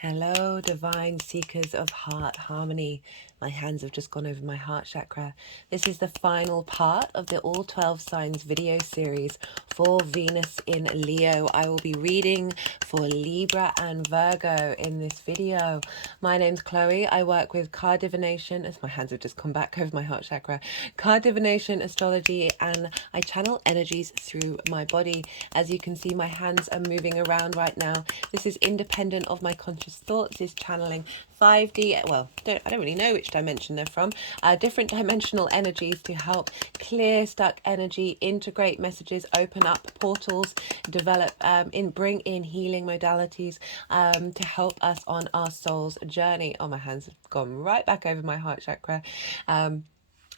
Hello, divine seekers of heart harmony. My hands have just gone over my heart chakra. This is the final part of the All 12 Signs video series for Venus in Leo. I will be reading for Libra and Virgo in this video. My name's Chloe. I work with card divination, as my hands have just come back over my heart chakra, card divination, astrology, and I channel energies through my body. As you can see, my hands are moving around right now. This is independent of my conscious thoughts, is channeling 5D, well, I don't really know which dimension they're from, different dimensional energies to help clear stuck energy, integrate messages, open up portals, develop, bring in healing modalities to help us on our soul's journey. Oh, my hands have gone right back over my heart chakra.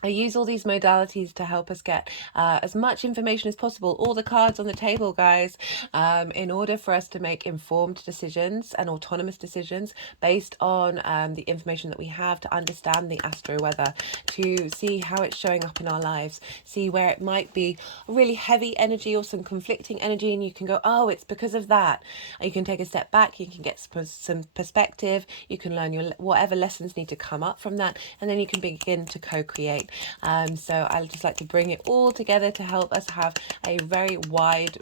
I use all these modalities to help us get as much information as possible, all the cards on the table, guys, in order for us to make informed decisions and autonomous decisions based on the information that we have, to understand the astro weather, to see how it's showing up in our lives, see where it might be really heavy energy or some conflicting energy, and you can go, oh, it's because of that. You can take a step back, you can get some perspective, you can learn your whatever lessons need to come up from that, and then you can begin to co-create. So I just like to bring it all together to help us have a very wide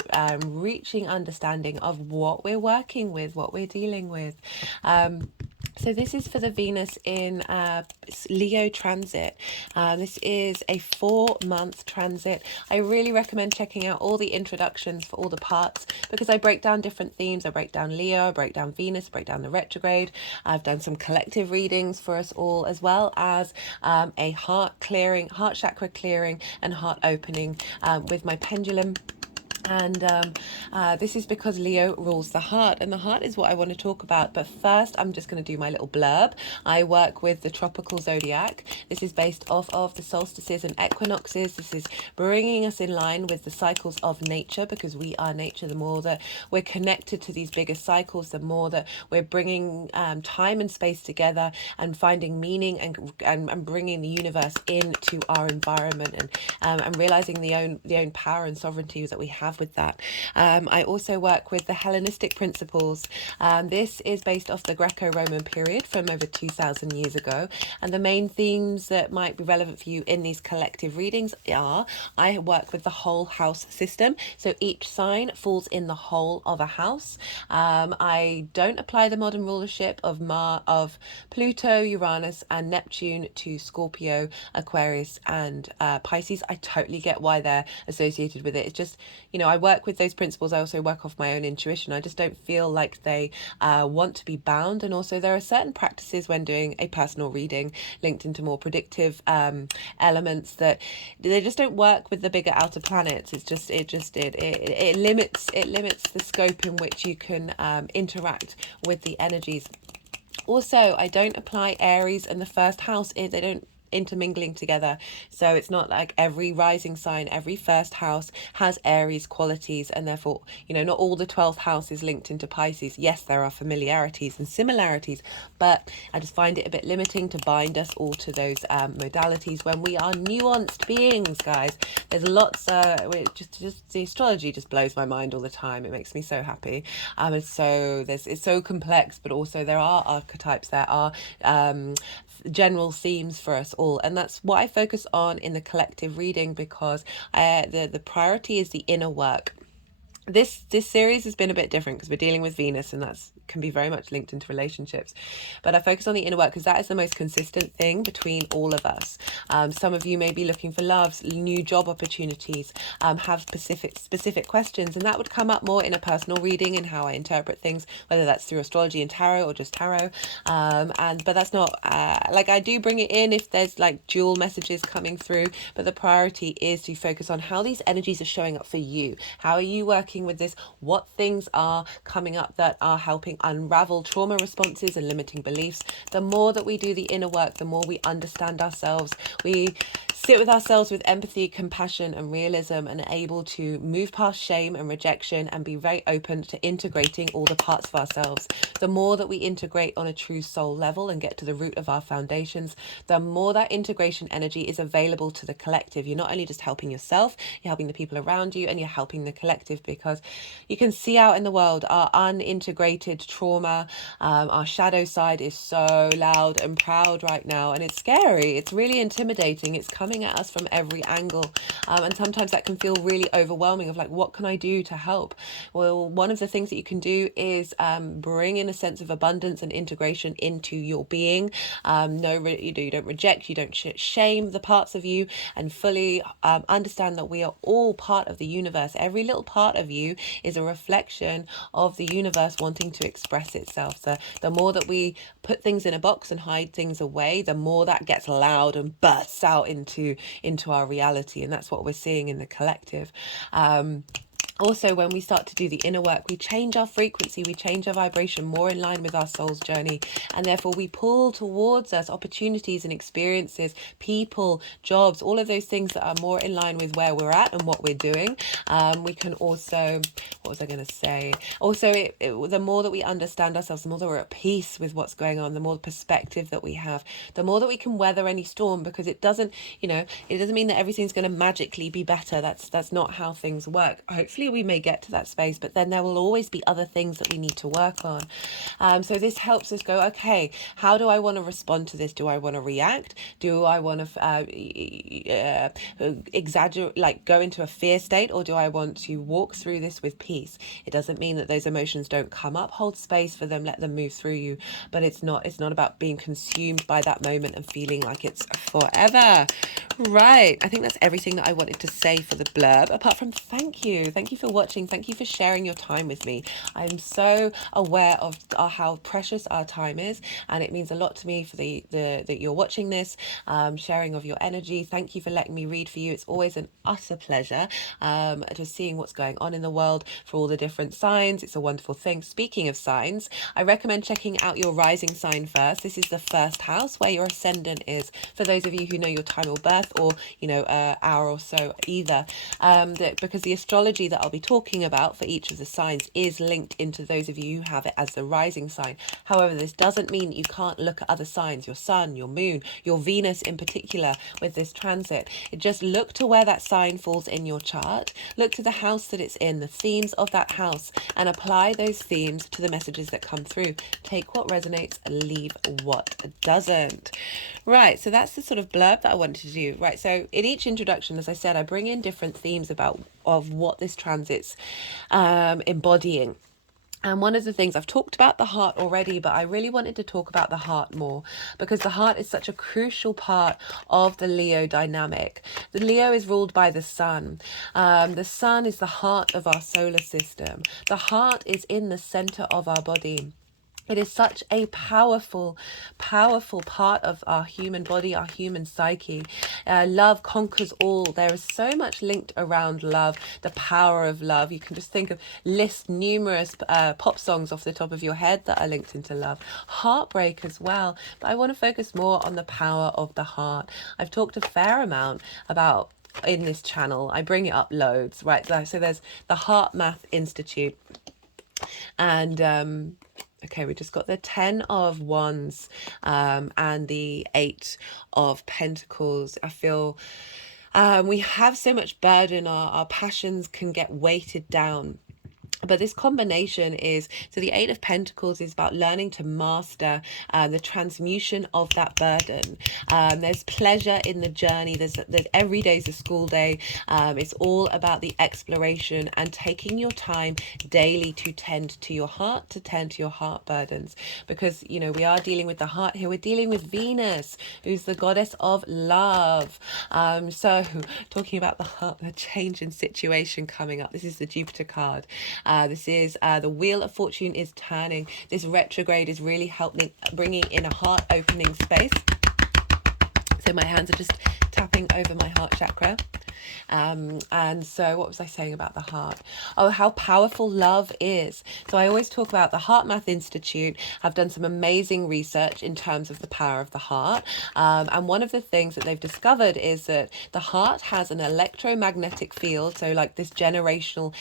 reaching understanding of what we're working with, what we're dealing with. So this is for the Venus in Leo transit. This is a 4-month transit. I really recommend checking out all the introductions for all the parts, because I break down different themes. I break down Leo, I break down Venus, I break down the retrograde. I've done some collective readings for us all, as well as a heart chakra clearing and heart opening with my pendulum. And this is because Leo rules the heart, and the heart is what I want to talk about. But first, I'm just going to do my little blurb. I work with the tropical zodiac. This is based off of the solstices and equinoxes. This is bringing us in line with the cycles of nature, because we are nature. The more that we're connected to these bigger cycles, the more that we're bringing time and space together and finding meaning and bringing the universe into our environment, and realizing the own power and sovereignty that we have with that. I also work with the Hellenistic principles. This is based off the Greco-Roman period from over 2,000 years ago, and the main themes that might be relevant for you in these collective readings are: I work with the whole house system, so each sign falls in the whole of a house. I don't apply the modern rulership of Pluto, Uranus, and Neptune to Scorpio, Aquarius, and Pisces. I totally get why they're associated with it. It's just, I work with those principles. I also work off my own intuition. I just don't feel like they want to be bound. And also, there are certain practices when doing a personal reading linked into more predictive elements that they just don't work with the bigger outer planets. It limits the scope in which you can interact with the energies. Also, I don't apply Aries and the first house. They don't intermingling together, so it's not like every rising sign, every first house has Aries qualities, and therefore, not all the 12th house is linked into Pisces. Yes, there are familiarities and similarities, but I just find it a bit limiting to bind us all to those modalities when we are nuanced beings, guys. There's lots just the astrology just blows my mind all the time. It makes me so happy. It's so complex, but also there are archetypes, there are general themes for us all, and that's what I focus on in the collective reading, because the priority is the inner work. This series has been a bit different because we're dealing with Venus, and that's can be very much linked into relationships, but I focus on the inner work because that is the most consistent thing between all of us. Some of you may be looking for loves, new job opportunities, have specific questions, and that would come up more in a personal reading in how I interpret things, whether that's through astrology and tarot or just tarot. But that's not I do bring it in if there's like dual messages coming through, but the priority is to focus on how these energies are showing up for you. How are you working with this? What things are coming up that are helping unravel trauma responses and limiting beliefs? The more that we do the inner work, the more we understand ourselves. We sit with ourselves with empathy, compassion, and realism, and able to move past shame and rejection and be very open to integrating all the parts of ourselves. The more that we integrate on a true soul level and get to the root of our foundations, the more that integration energy is available to the collective. You're not only just helping yourself, you're helping the people around you, and you're helping the collective, because you can see out in the world our unintegrated trauma, our shadow side is so loud and proud right now, and it's scary. It's really intimidating. It's coming at us from every angle, and sometimes that can feel really overwhelming of like, what can I do to help? Well, one of the things that you can do is bring in a sense of abundance and integration into your being. You don't reject, you don't shame the parts of you, and fully understand that we are all part of the universe. Every little part of you is a reflection of the universe wanting to express itself. So the more that we put things in a box and hide things away, the more that gets loud and bursts out into our reality. And that's what we're seeing in the collective. Also, when we start to do the inner work, we change our frequency, we change our vibration more in line with our soul's journey. And therefore, we pull towards us opportunities and experiences, people, jobs, all of those things that are more in line with where we're at and what we're doing. We can also, what was I going to say? Also, the more that we understand ourselves, the more that we're at peace with what's going on, the more perspective that we have, the more that we can weather any storm, because it doesn't mean that everything's going to magically be better. That's not how things work. Hopefully we may get to that space, but then there will always be other things that we need to work on. So this helps us go, okay, how do I want to respond to this? Do I want to react? Do I want to exaggerate, like go into a fear state, or do I want to walk through this with peace? It doesn't mean that those emotions don't come up. Hold space for them, let them move through you, but it's not about being consumed by that moment and feeling like it's forever. Right, I think that's everything that I wanted to say for the blurb, apart from thank you for watching, thank you for sharing your time with me. I'm so aware of how precious our time is, and it means a lot to me for that you're watching this, sharing of your energy. Thank you for letting me read for you. It's always an utter pleasure, just seeing what's going on in the world for all the different signs. It's a wonderful thing. Speaking of signs, I recommend checking out your rising sign first. This is the first house where your ascendant is, for those of you who know your time of birth, or hour or so either, because the astrology that I'll be talking about for each of the signs is linked into those of you who have it as the rising sign. However, this doesn't mean you can't look at other signs, your sun, your moon, your Venus in particular with this transit. It just look to where that sign falls in your chart, look to the house that it's in, the themes of that house, and apply those themes to the messages that come through. Take what resonates and leave what doesn't. Right, so that's the sort of blurb that I wanted to do. Right, so in each introduction, as I said, I bring in different themes of what this transit's embodying. And one of the things, I've talked about the heart already, but I really wanted to talk about the heart more, because the heart is such a crucial part of the Leo dynamic. The Leo is ruled by the sun. The sun is the heart of our solar system. The heart is in the center of our body. It is such a powerful, powerful part of our human body, our human psyche. Love conquers all. There is so much linked around love, the power of love. You can just list numerous pop songs off the top of your head that are linked into love. Heartbreak as well. But I want to focus more on the power of the heart. I've talked a fair amount about in this channel. I bring it up loads, right? So there's the Heart Math Institute. And okay, we just got the 10 of Wands and the 8 of Pentacles. I feel we have so much burden. Our passions can get weighted down. But this combination is, so the 8 of Pentacles is about learning to master the transmutation of that burden. There's pleasure in the journey. There's every day's a school day. It's all about the exploration and taking your time daily to tend to your heart, to tend to your heart burdens. Because, we are dealing with the heart here. We're dealing with Venus, who's the goddess of love. So talking about the heart, the change in situation coming up. This is the Jupiter card. This is the Wheel of Fortune is turning. This retrograde is really bringing in a heart opening space. So my hands are just tapping over my heart chakra. And so what was I saying about the heart? Oh, how powerful love is. So I always talk about the Heart Math Institute have done some amazing research in terms of the power of the heart. And one of the things that they've discovered is that the heart has an electromagnetic field, so like this generatory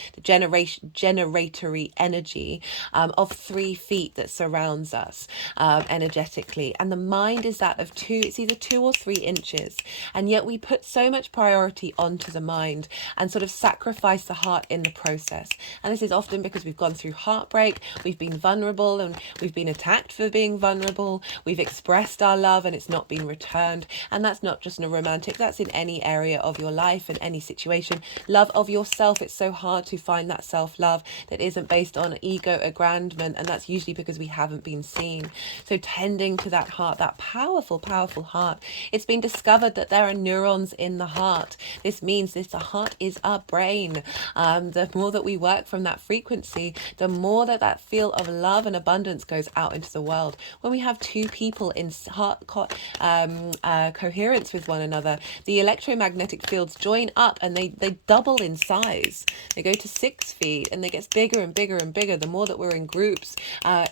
energy of 3 feet that surrounds us energetically. And the mind is that of it's either 2 or 3 inches. And yet we put so much priority onto the mind and sort of sacrifice the heart in the process. And this is often because we've gone through heartbreak, we've been vulnerable and we've been attacked for being vulnerable, we've expressed our love and it's not been returned. And that's not just in a romantic, that's in any area of your life and any situation. Love of yourself, it's so hard to find that self-love that isn't based on ego agrandment, and that's usually because we haven't been seen. So tending to that heart, that powerful, powerful heart. It's been discovered that there are neurons in the heart. This means the heart is our brain. The more that we work from that frequency, the more that feel of love and abundance goes out into the world. When we have 2 people in heart coherence with one another, the electromagnetic fields join up and they double in size. They go to 6 feet and they get bigger and bigger and bigger the more that we're in groups,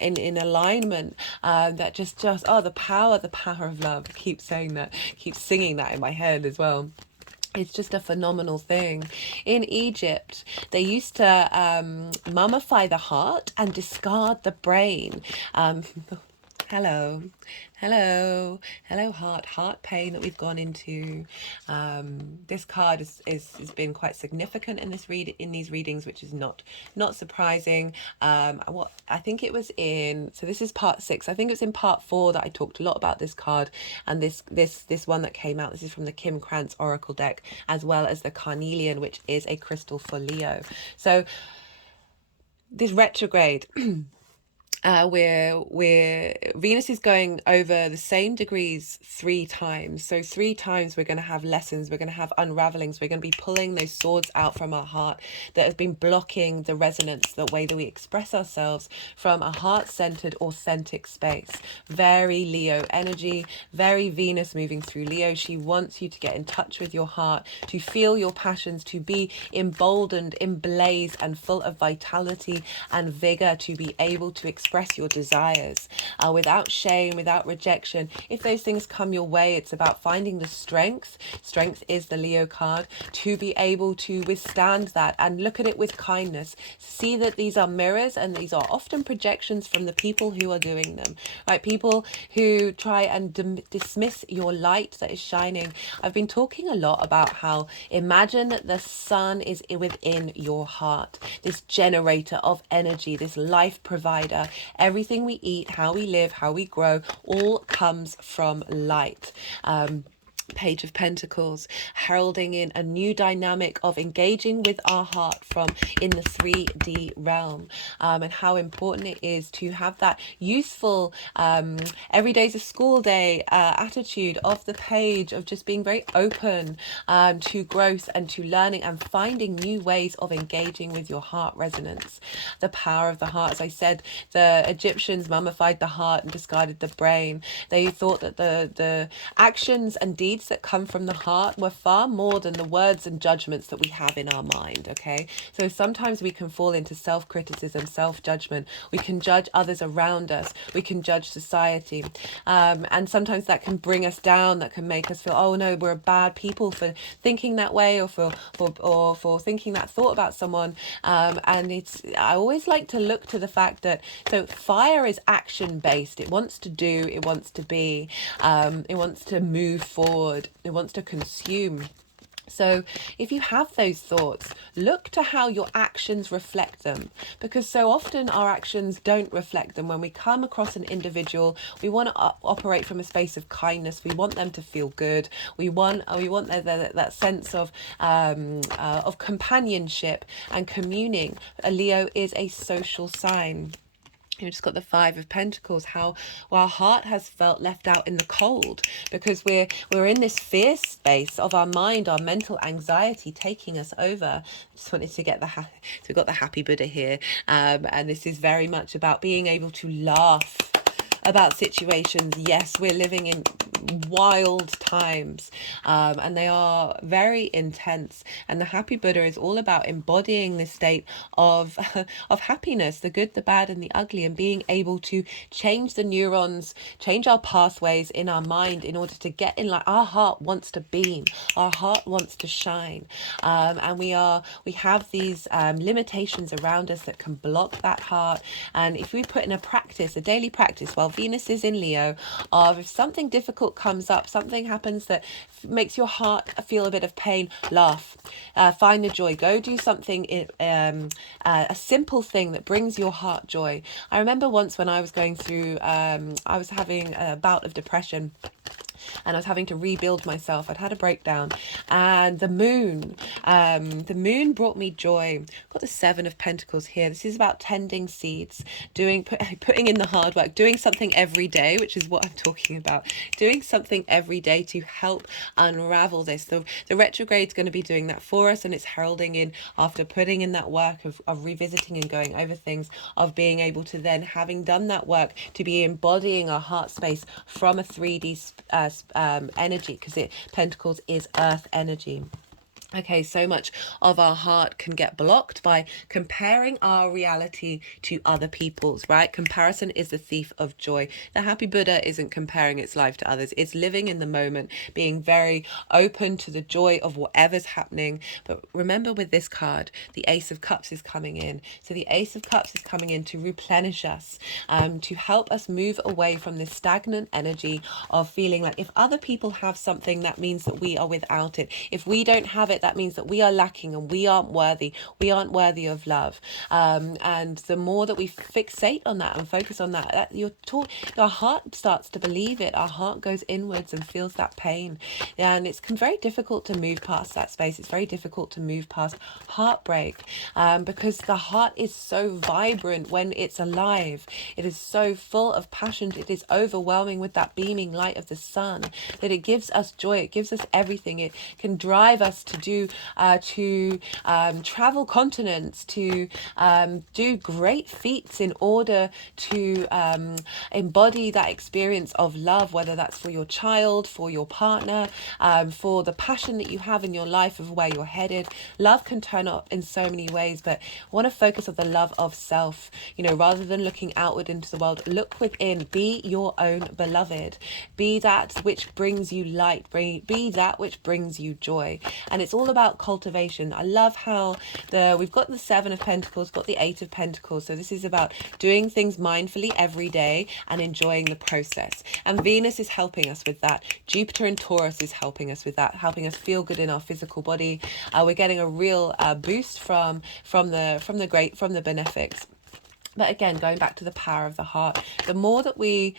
in alignment. That just the power of love. I keep saying that, keep singing that in my head as well. It's just a phenomenal thing. In Egypt, they used to mummify the heart and discard the brain. Hello heart pain that we've gone into. This card has been quite significant in these readings, which is not surprising. What I think it was in, so this is part 6, I think it was in part 4 that I talked a lot about this card, and this one that came out, this is from the Kim Krantz Oracle deck, as well as the Carnelian, which is a crystal for Leo. So this retrograde where Venus is going over the same degrees 3 times. So 3 times we're going to have lessons, we're going to have unravelings, we're going to be pulling those swords out from our heart that has been blocking the resonance, the way that we express ourselves from a heart-centered, authentic space. Very Leo energy, very Venus moving through Leo. She wants you to get in touch with your heart, to feel your passions, to be emboldened, emblazed, and full of vitality and vigor, to be able to express your desires without shame, without rejection. If those things come your way, it's about finding the strength is the Leo card, to be able to withstand that and look at it with kindness. See that these are mirrors and these are often projections from the people who are doing them, right? People who try and dismiss your light that is shining. I've been talking a lot about how, imagine that the sun is within your heart, this generator of energy, this life provider. Everything we eat, how we live, how we grow, all comes from light. Page of Pentacles, heralding in a new dynamic of engaging with our heart from in the 3D realm, and how important it is to have that useful every day's a school day attitude of the page, of just being very open to growth and to learning and finding new ways of engaging with your heart resonance. The power of the heart. As I said, the Egyptians mummified the heart and discarded the brain. They thought that the actions and deeds that come from the heart were far more than the words and judgments that we have in our mind. Okay, so sometimes we can fall into self-criticism, self-judgment. We can judge others around us, we can judge society, and sometimes that can bring us down, that can make us feel, oh no, we're bad people for thinking that way, or for thinking that thought about someone. And I always like to look to the fact that, so fire is action based. It wants to do, it wants to be, it wants to move forward, it wants to consume. So if you have those thoughts, look to how your actions reflect them, because so often our actions don't reflect them. When we come across an individual, we want to operate from a space of kindness. We want them to feel good. We want that sense of companionship and communing. A Leo is a social sign. You just got the 5 of Pentacles, how our heart has felt left out in the cold because we're in this fear space of our mind, our mental anxiety taking us over. I just wanted to get so we've got the happy Buddha here, and this is very much about being able to laugh about situations. Yes, we're living in wild times, and they are very intense. And the Happy Buddha is all about embodying this state of of happiness, the good, the bad, and the ugly, and being able to change the neurons, change our pathways in our mind in order to get in. Like, our heart wants to beam, our heart wants to shine, and we have these limitations around us that can block that heart. And if we put in a practice, a daily practice, while Venus is in Leo, of if something difficult comes up, something happens that makes your heart feel a bit of pain, laugh, find the joy, go do something, a simple thing that brings your heart joy. I remember once when I was going through, I was having a bout of depression, and I was having to rebuild myself. I'd had a breakdown, and the moon brought me joy. I've got the Seven of Pentacles here. This is about tending seeds, putting in the hard work, doing something every day, which is what I'm talking about. Doing something every day to help unravel this. The retrograde is going to be doing that for us, and it's heralding in, after putting in that work of revisiting and going over things, of being able to then, having done that work, to be embodying our heart space from a 3D energy, because Pentacles is earth energy. Okay, so much of our heart can get blocked by comparing our reality to other people's, right? Comparison is the thief of joy. The Happy Buddha isn't comparing its life to others. It's living in the moment, being very open to the joy of whatever's happening. But remember, with this card, the Ace of Cups is coming in. So the Ace of Cups is coming in to replenish us, to help us move away from this stagnant energy of feeling like if other people have something, that means that we are without it. If we don't have it, that means that we are lacking and we aren't worthy of love. And the more that we fixate on that and focus on that, our heart starts to believe it. Our heart goes inwards and feels that pain, and it's very difficult to move past that space. It's very difficult to move past heartbreak, because the heart is so vibrant when it's alive. It is so full of passion. It is overwhelming with that beaming light of the sun, that it gives us joy. It gives us everything. It can drive us to travel continents, to do great feats in order to embody that experience of love, whether that's for your child, for your partner, for the passion that you have in your life of where you're headed. Love can turn up in so many ways, but I want to focus on the love of self. Rather than looking outward into the world, look within. Be your own beloved. Be that which brings you light. Be that which brings you joy. And it's all about cultivation. I love how we've got the Seven of Pentacles, got the Eight of Pentacles. So this is about doing things mindfully every day and enjoying the process. And Venus is helping us with that. Jupiter and Taurus is helping us with that, helping us feel good in our physical body. We're getting a real boost from the benefics. But again, going back to the power of the heart, the more that we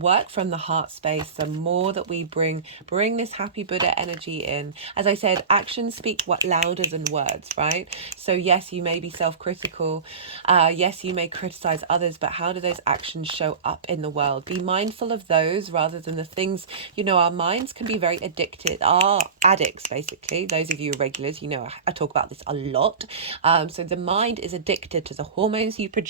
work from the heart space, the more that we bring this Happy Buddha energy in. As I said, actions speak louder than words, right? So yes, you may be self-critical. Yes, you may criticize others, but how do those actions show up in the world? Be mindful of those rather than the things. Our minds can be very addicted. Our addicts, basically. Those of you regulars, I talk about this a lot. So the mind is addicted to the hormones you produce,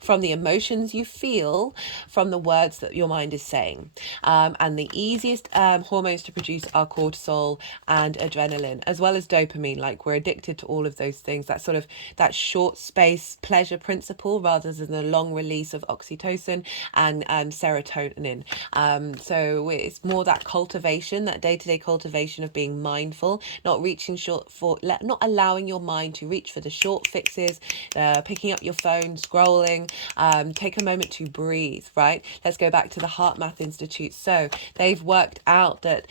from the emotions you feel, from the words that your mind is saying. And the easiest hormones to produce are cortisol and adrenaline, as well as dopamine. Like, we're addicted to all of those things. That short space pleasure principle rather than the long release of oxytocin and serotonin. So it's more that cultivation, that day-to-day cultivation of being mindful, not allowing your mind to reach for the short fixes, picking up your phone, scrolling. Take a moment to breathe, right? Let's go back to the Heart Math Institute. So they've worked out that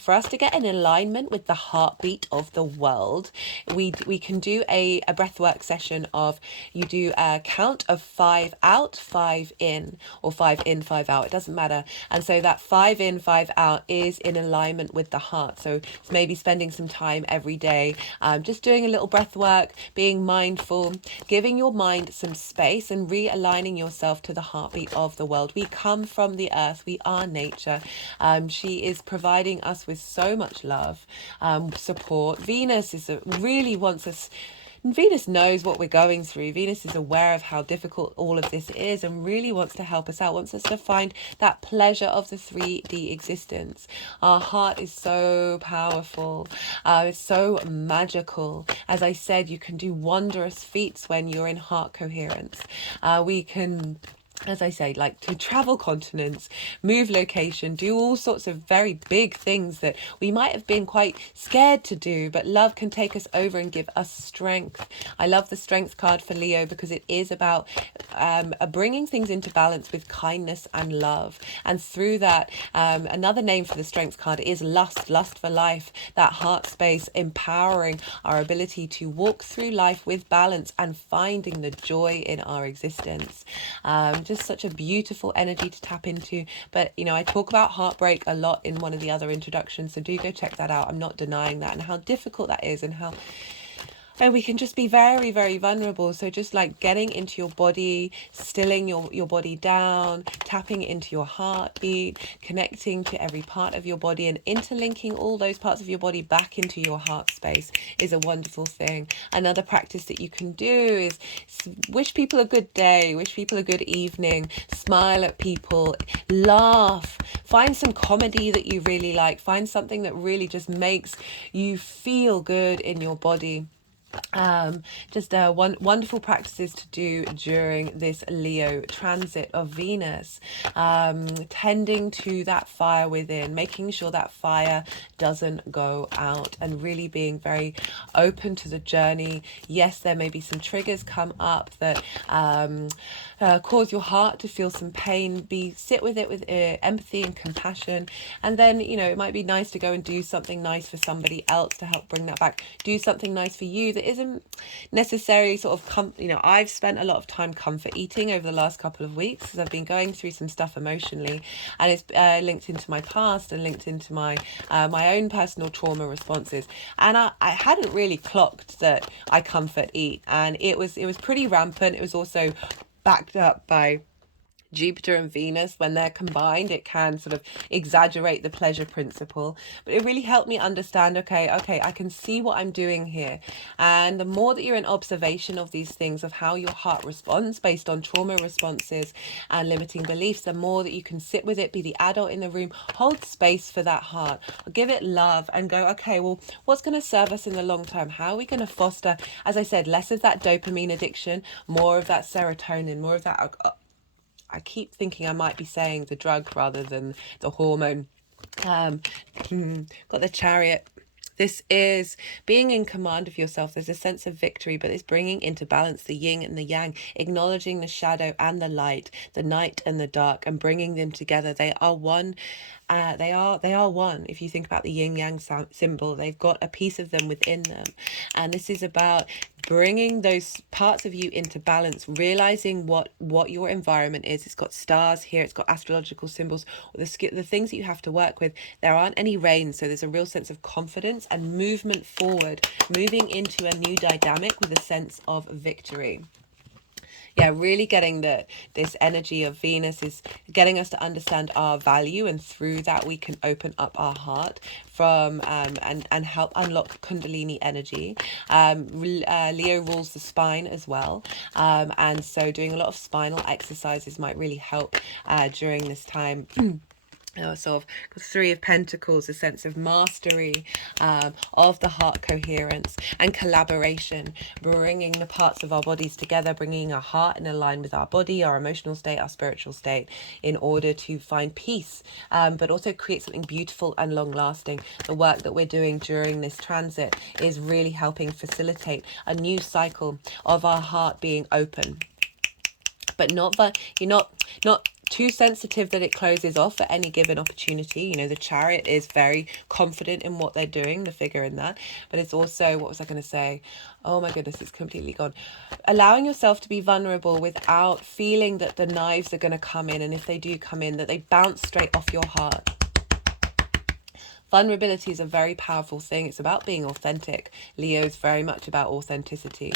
for us to get in alignment with the heartbeat of the world, we can do a breathwork session of, you do a count of 5 out, 5 in, or 5 in, 5 out. It doesn't matter. And so that 5 in, 5 out is in alignment with the heart. So it's maybe spending some time every day, just doing a little breath work, being mindful, giving your mind some space and realigning yourself to the heartbeat of the world. We come from the earth. We are nature. She is providing us with so much love, support. Venus really wants us Venus knows what we're going through. Venus is aware of how difficult all of this is and really wants to help us out, wants us to find that pleasure of the 3D existence. Our heart is so powerful. It's so magical. As I said, you can do wondrous feats when you're in heart coherence. We can, as I say, like to travel continents, move location, do all sorts of very big things that we might have been quite scared to do, but love can take us over and give us strength. I love the strength card for Leo because it is about bringing things into balance with kindness and love. And through that, another name for the strength card is lust for life, that heart space, empowering our ability to walk through life with balance and finding the joy in our existence. Just such a beautiful energy to tap into. But you know, I talk about heartbreak a lot in one of the other introductions, so do go check that out. I'm not denying that, and how difficult that is, and how we can just be very, very vulnerable. So just like getting into your body, stilling your body down, tapping into your heartbeat, connecting to every part of your body and interlinking all those parts of your body back into your heart space is a wonderful thing. Another practice that you can do is wish people a good day, wish people a good evening, smile at people, laugh, find some comedy that you really like, find something that really just makes you feel good in your body. Just wonderful practices to do during this Leo transit of Venus, tending to that fire within, making sure that fire doesn't go out, and really being very open to the journey. Yes, there may be some triggers come up that cause your heart to feel some pain. Sit with it with empathy and compassion, and then, you know, it might be nice to go and do something nice for somebody else to help bring that back. Do something nice for you that isn't necessarily sort of I've spent a lot of time comfort eating over the last couple of weeks because I've been going through some stuff emotionally, and it's linked into my past and linked into my my own personal trauma responses, and I hadn't really clocked that I comfort eat, and it was pretty rampant. It was also backed up by Jupiter and Venus. When they're combined, it can sort of exaggerate the pleasure principle, but it really helped me understand, okay, I can see what I'm doing here. And the more that you're in observation of these things, of how your heart responds based on trauma responses and limiting beliefs, the more that you can sit with it, be the adult in the room, hold space for that heart, give it love, and go, okay, well, what's going to serve us in the long term? How are we going to foster, as I said, less of that dopamine addiction, more of that serotonin, more of that I keep thinking I might be saying the drug rather than the hormone. Got the Chariot. This is being in command of yourself. There's a sense of victory, but it's bringing into balance the yin and the yang, acknowledging the shadow and the light, the night and the dark, and bringing them together. They are one. They are one. If you think about the yin yang symbol, they've got a piece of them within them, and this is about bringing those parts of you into balance, realizing what your environment is. It's got stars here, it's got astrological symbols, the things that you have to work with. There aren't any rains, so there's a real sense of confidence and movement forward, moving into a new dynamic with a sense of victory. Yeah, really getting that this energy of Venus is getting us to understand our value, and through that we can open up our heart from and help unlock Kundalini energy. Leo rules the spine as well, and so doing a lot of spinal exercises might really help during this time. Sort of Three of Pentacles, a sense of mastery of the heart coherence and collaboration, bringing the parts of our bodies together, bringing our heart in line with our body, our emotional state, our spiritual state, in order to find peace, but also create something beautiful and long lasting. The work that we're doing during this transit is really helping facilitate a new cycle of our heart being open, but you're not too sensitive that it closes off at any given opportunity. You know, the Chariot is very confident in what they're doing, the figure in that, but it's also, what was I going to say? Oh my goodness, it's completely gone. Allowing yourself to be vulnerable without feeling that the knives are going to come in, and if they do come in, that they bounce straight off your heart. Vulnerability is a very powerful thing. It's about being authentic. Leo's very much about authenticity,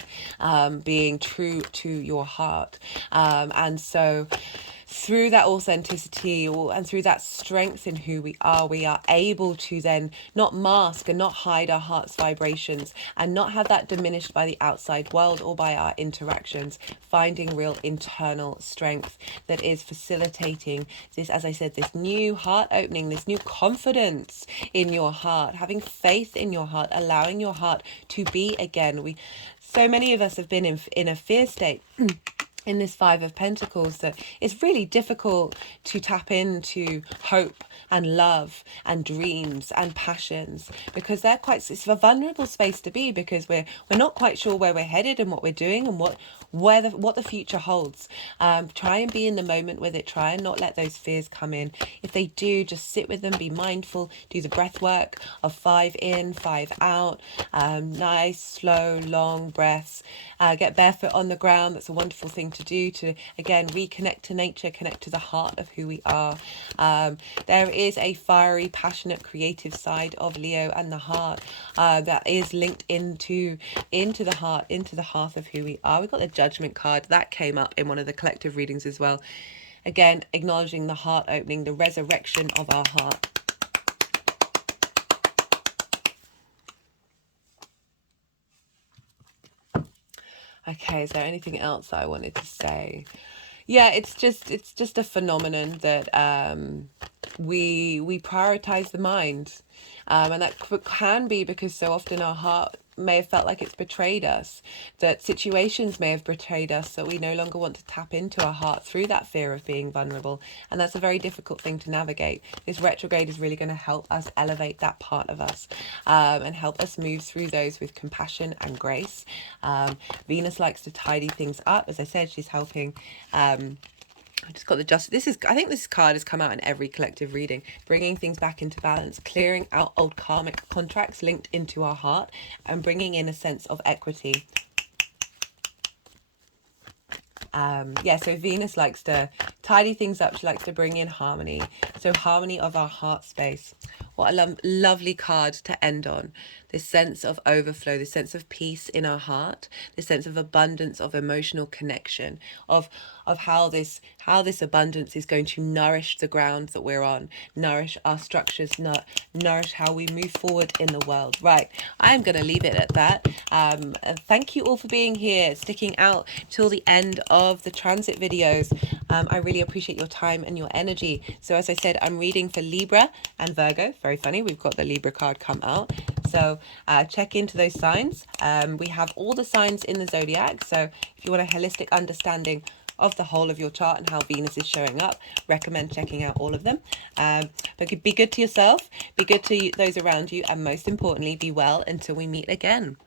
being true to your heart. And so through that authenticity and through that strength in who we are able to then not mask and not hide our heart's vibrations and not have that diminished by the outside world or by our interactions, finding real internal strength that is facilitating this, as I said, this new heart opening, this new confidence in your heart, having faith in your heart, allowing your heart to be again. So many of us have been in a fear state in this Five of Pentacles that it's really difficult to tap into hope and love and dreams and passions, because it's a vulnerable space to be, because we're not quite sure where we're headed and what we're doing and what the future holds. Try and be in the moment with it. Try and not let those fears come in. If they do, just sit with them, be mindful, do the breath work of 5 in, 5 out, nice, slow, long breaths. Get barefoot on the ground. That's a wonderful thing to do to, again, reconnect to nature, connect to the heart of who we are. There is a fiery, passionate, creative side of Leo and the heart that is linked into the heart of who we are. We've got the Judgment card that came up in one of the collective readings as well. Again, acknowledging the heart opening, the resurrection of our heart. Okay, is there anything else I wanted to say? Yeah, it's just a phenomenon that we prioritize the mind, and that can be because so often our heart may have felt like it's betrayed us, that situations may have betrayed us, that we no longer want to tap into our heart through that fear of being vulnerable, and that's a very difficult thing to navigate. This retrograde is really going to help us elevate that part of us, and help us move through those with compassion and grace. Venus likes to tidy things up. As I said, she's helping I just got the justice. I think this card has come out in every collective reading, bringing things back into balance, clearing out old karmic contracts linked into our heart, and bringing in a sense of equity. So Venus likes to tidy things up. She likes to bring in harmony. So harmony of our heart space. What a lovely card to end on. This sense of overflow, this sense of peace in our heart, this sense of abundance, of emotional connection, of how this abundance is going to nourish the ground that we're on, nourish our structures, nourish how we move forward in the world. Right, I'm going to leave it at that. And thank you all for being here, sticking out till the end of the transit videos. I really appreciate your time and your energy. So as I said, I'm reading for Libra and Virgo. Very funny, we've got the Libra card come out. So check into those signs. We have all the signs in the zodiac. So if you want a holistic understanding of the whole of your chart and how Venus is showing up, recommend checking out all of them. But be good to yourself, be good to those around you, and most importantly, be well until we meet again.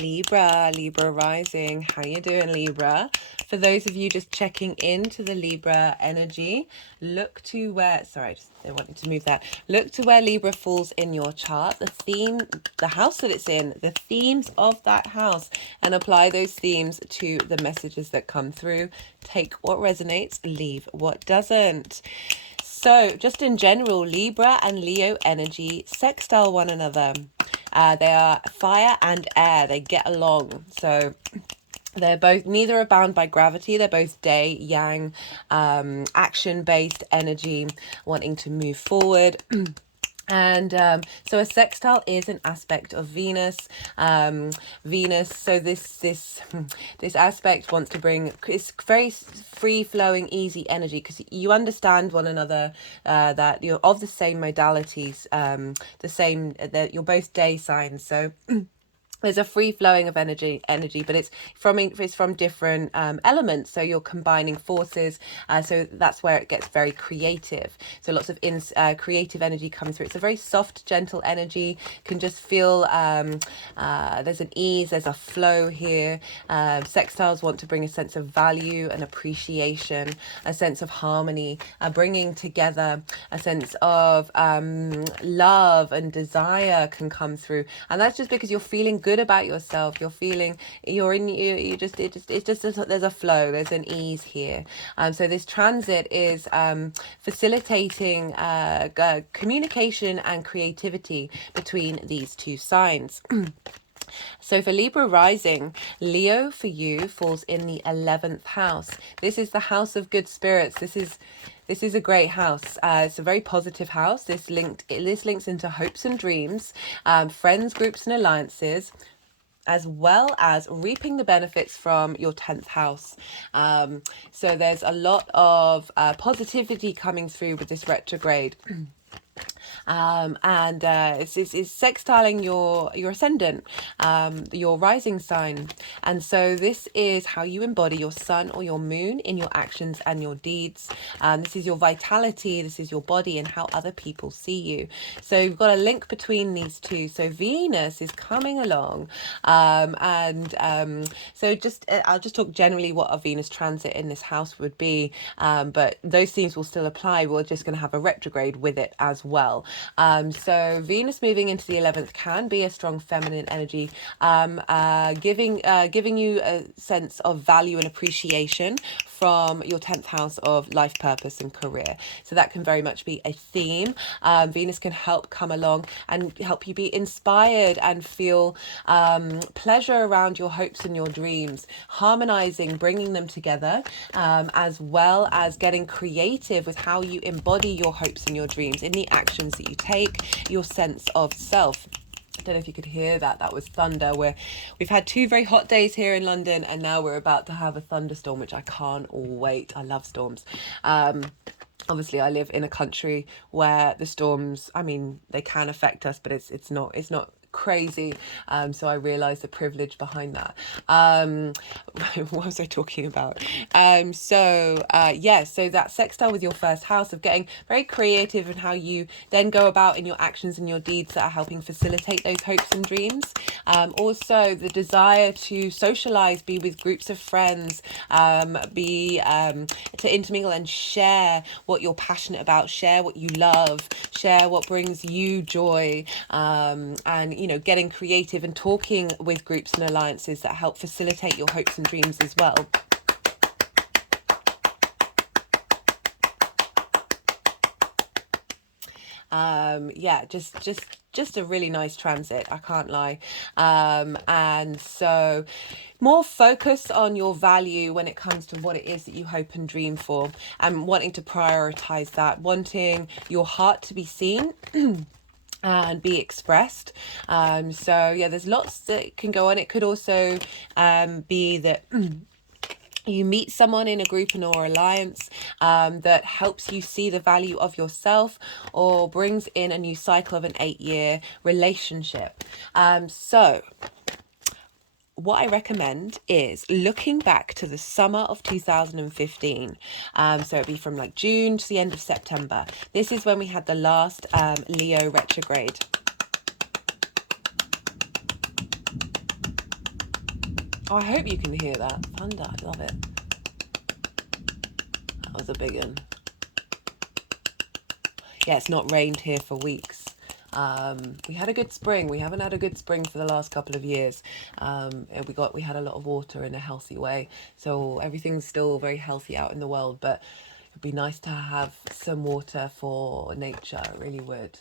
Libra rising. How you doing, Libra? For those of you just checking into the Libra energy, look to where, I wanted to move that. Look to where Libra falls in your chart, the theme, the house that it's in, the themes of that house, and apply those themes to the messages that come through. Take what resonates, leave what doesn't. So just in general, Libra and Leo energy sextile one another. They are fire and air. They get along. So they're both, neither are bound by gravity. They're both day, yang, action-based energy, wanting to move forward. And so a sextile is an aspect of Venus. So this aspect wants to bring, it's very free-flowing, easy energy, because you understand one another, that you're of the same modalities, that you're both day signs. So there's a free flowing of energy, but it's from different elements. So you're combining forces. So that's where it gets very creative. So lots of creative energy coming through. It's a very soft, gentle energy. Can just feel there's an ease, there's a flow here. Sextiles want to bring a sense of value and appreciation, a sense of harmony, bringing together a sense of love and desire can come through. And that's just because you're feeling good about yourself, there's a flow, there's an ease here. So this transit is facilitating communication and creativity between these two signs. So for Libra rising, Leo for you falls in the 11th house. This is the house of good spirits. This is a great house. It's a very positive house. This links into hopes and dreams, friends, groups, and alliances, as well as reaping the benefits from your 10th house. So there's a lot of positivity coming through with this retrograde. It's sextiling your ascendant, your rising sign. And so this is how you embody your sun or your moon in your actions and your deeds. This is your vitality, this is your body and how other people see you. So you've got a link between these two. So Venus is coming along, so I'll just talk generally what a Venus transit in this house would be, but those themes will still apply. We're just going to have a retrograde with it as well. So Venus moving into the 11th can be a strong feminine energy, giving you a sense of value and appreciation from your 10th house of life purpose and career. So that can very much be a theme. Venus can help come along and help you be inspired and feel pleasure around your hopes and your dreams, harmonizing, bringing them together, as well as getting creative with how you embody your hopes and your dreams in the actions that you take, your sense of self. I don't know if you could hear that. That was thunder. We've had 2 very hot days here in London, and now we're about to have a thunderstorm, which I can't wait. I love storms. Obviously, I live in a country where the storms, I mean, they can affect us, but it's not crazy. So I realized the privilege behind that. What was I talking about? So that sextile with your first house, of getting very creative in how you then go about in your actions and your deeds that are helping facilitate those hopes and dreams. Also the desire to socialize, be with groups of friends, to intermingle and share what you're passionate about, share what you love, share what brings you joy, and getting creative and talking with groups and alliances that help facilitate your hopes and dreams as well. Just a really nice transit, I can't lie. And so more focus on your value when it comes to what it is that you hope and dream for, and wanting to prioritize that, wanting your heart to be seen and be expressed. There's lots that can go on. It could also be that you meet someone in a group or alliance that helps you see the value of yourself, or brings in a new cycle of an 8-year relationship. So what I recommend is looking back to the summer of 2015. So it'd be from like June to the end of September. This is when we had the last Leo retrograde. Oh, I hope you can hear that thunder. I love it. That was a big one. Yeah, it's not rained here for weeks. We had a good spring. We haven't had a good spring for the last couple of years. We had a lot of water in a healthy way, so everything's still very healthy out in the world, but it'd be nice to have some water for nature. It really would.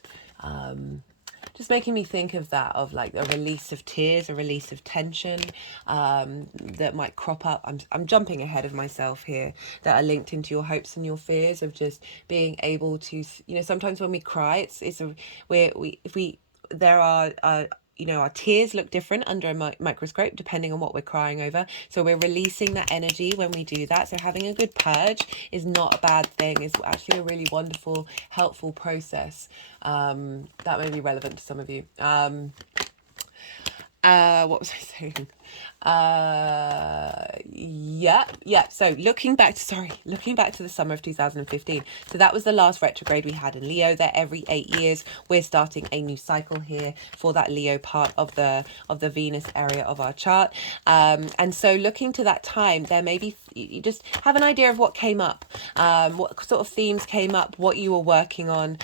Just making me think of that, of like a release of tears, a release of tension that might crop up. I'm jumping ahead of myself here, that are linked into your hopes and your fears, of just being able to, sometimes when we cry, our tears look different under a microscope depending on what we're crying over. So we're releasing that energy when we do that. So having a good purge is not a bad thing. It's actually a really wonderful, helpful process. That may be relevant to some of you. What was I saying? So looking back to the summer of 2015. So that was the last retrograde we had in Leo. That every 8 years we're starting a new cycle here for that Leo part of the Venus area of our chart. And so looking to that time, there may be, you just have an idea of what came up, what sort of themes came up, what you were working on,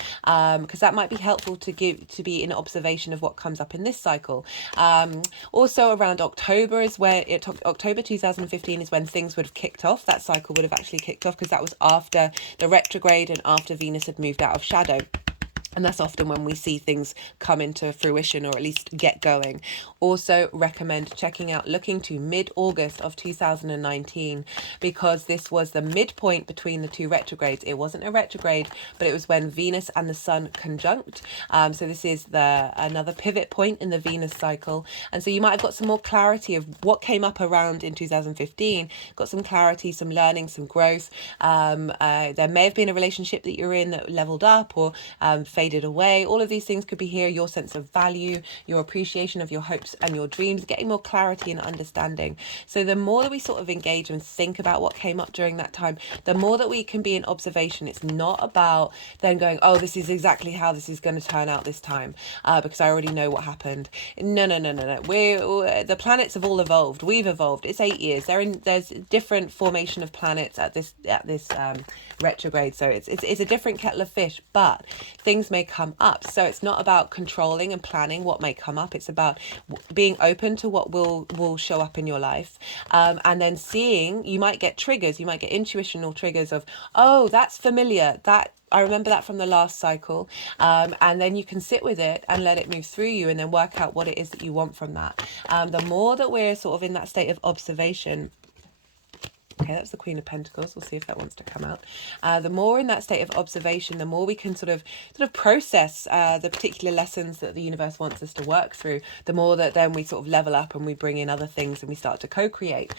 because that might be helpful to be in observation of what comes up in this cycle. Also around October October 2015 is when things would have kicked off. That cycle would have actually kicked off, because that was after the retrograde and after Venus had moved out of shadow. And that's often when we see things come into fruition, or at least get going. Also recommend checking out, looking to mid-August of 2019, because this was the midpoint between the two retrogrades. It wasn't a retrograde, but it was when Venus and the Sun conjunct. So this is another pivot point in the Venus cycle. And so you might have got some more clarity of what came up around in 2015, got some clarity, some learning, some growth. There may have been a relationship that you're in that leveled up or faded away. All of these things could be here. Your sense of value, your appreciation of your hopes and your dreams, getting more clarity and understanding. So the more that we sort of engage and think about what came up during that time, the more that we can be in observation. It's not about then going, oh, this is exactly how this is going to turn out this time, because I already know what happened. No. The planets have all evolved. We've evolved. It's 8 years. There's different formation of planets at this retrograde. So it's a different kettle of fish, but things may come up. So it's not about controlling and planning what may come up. It's about being open to what will show up in your life, and then seeing. You might get triggers. You might get intuitional triggers of, oh, that's familiar. That I remember that from the last cycle, and then you can sit with it and let it move through you, and then work out what it is that you want from that. The more that we're sort of in that state of observation. Okay, that's the Queen of Pentacles. We'll see if that wants to come out. The more in that state of observation, the more we can sort of process the particular lessons that the universe wants us to work through, the more that then we sort of level up and we bring in other things and we start to co-create.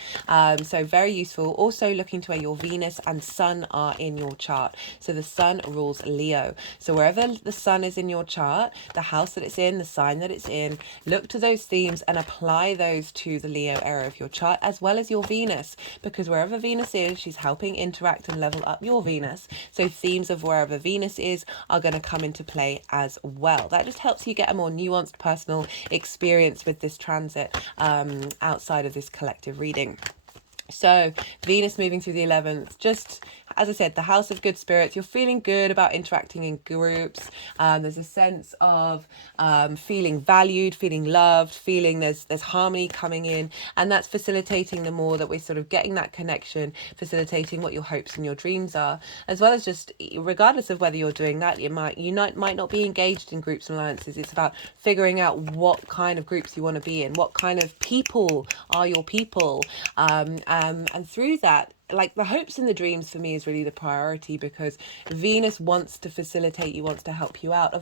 So very useful. Also looking to where your Venus and Sun are in your chart. So the Sun rules Leo. So wherever the Sun is in your chart, the house that it's in, the sign that it's in, look to those themes and apply those to the Leo area of your chart, as well as your Venus, because wherever Venus is, she's helping interact and level up your Venus. So themes of wherever Venus is are going to come into play as well. That just helps you get a more nuanced personal experience with this transit, outside of this collective reading. So Venus moving through the 11th, just as I said, the house of good spirits. You're feeling good about interacting in groups. There's a sense of feeling valued, feeling loved, feeling there's harmony coming in, and that's facilitating the more that we're sort of getting that connection, facilitating what your hopes and your dreams are, as well as just regardless of whether you're doing that, you might not be engaged in groups and alliances. It's about figuring out what kind of groups you want to be in, what kind of people are your people, and through that, like the hopes and the dreams for me is really the priority, because Venus wants to facilitate you, wants to help you out.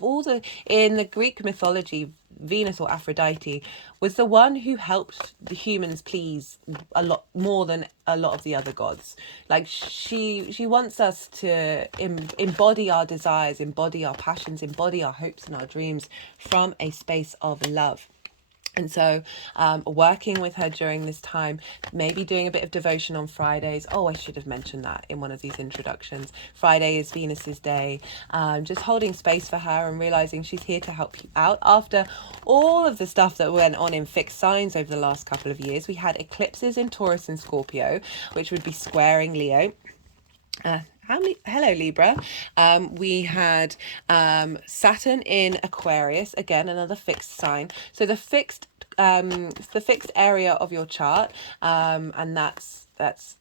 In the Greek mythology, Venus, or Aphrodite, was the one who helped the humans please a lot more than a lot of the other gods. Like she wants us to embody our desires, embody our passions, embody our hopes and our dreams from a space of love. And so working with her during this time, maybe doing a bit of devotion on Fridays. Oh, I should have mentioned that in one of these introductions. Friday is Venus's day. Just holding space for her and realizing she's here to help you out. After all of the stuff that went on in fixed signs over the last couple of years, we had eclipses in Taurus and Scorpio, which would be squaring Leo. Hello Libra. We had Saturn in Aquarius, again another fixed sign. So the fixed area of your chart, and that's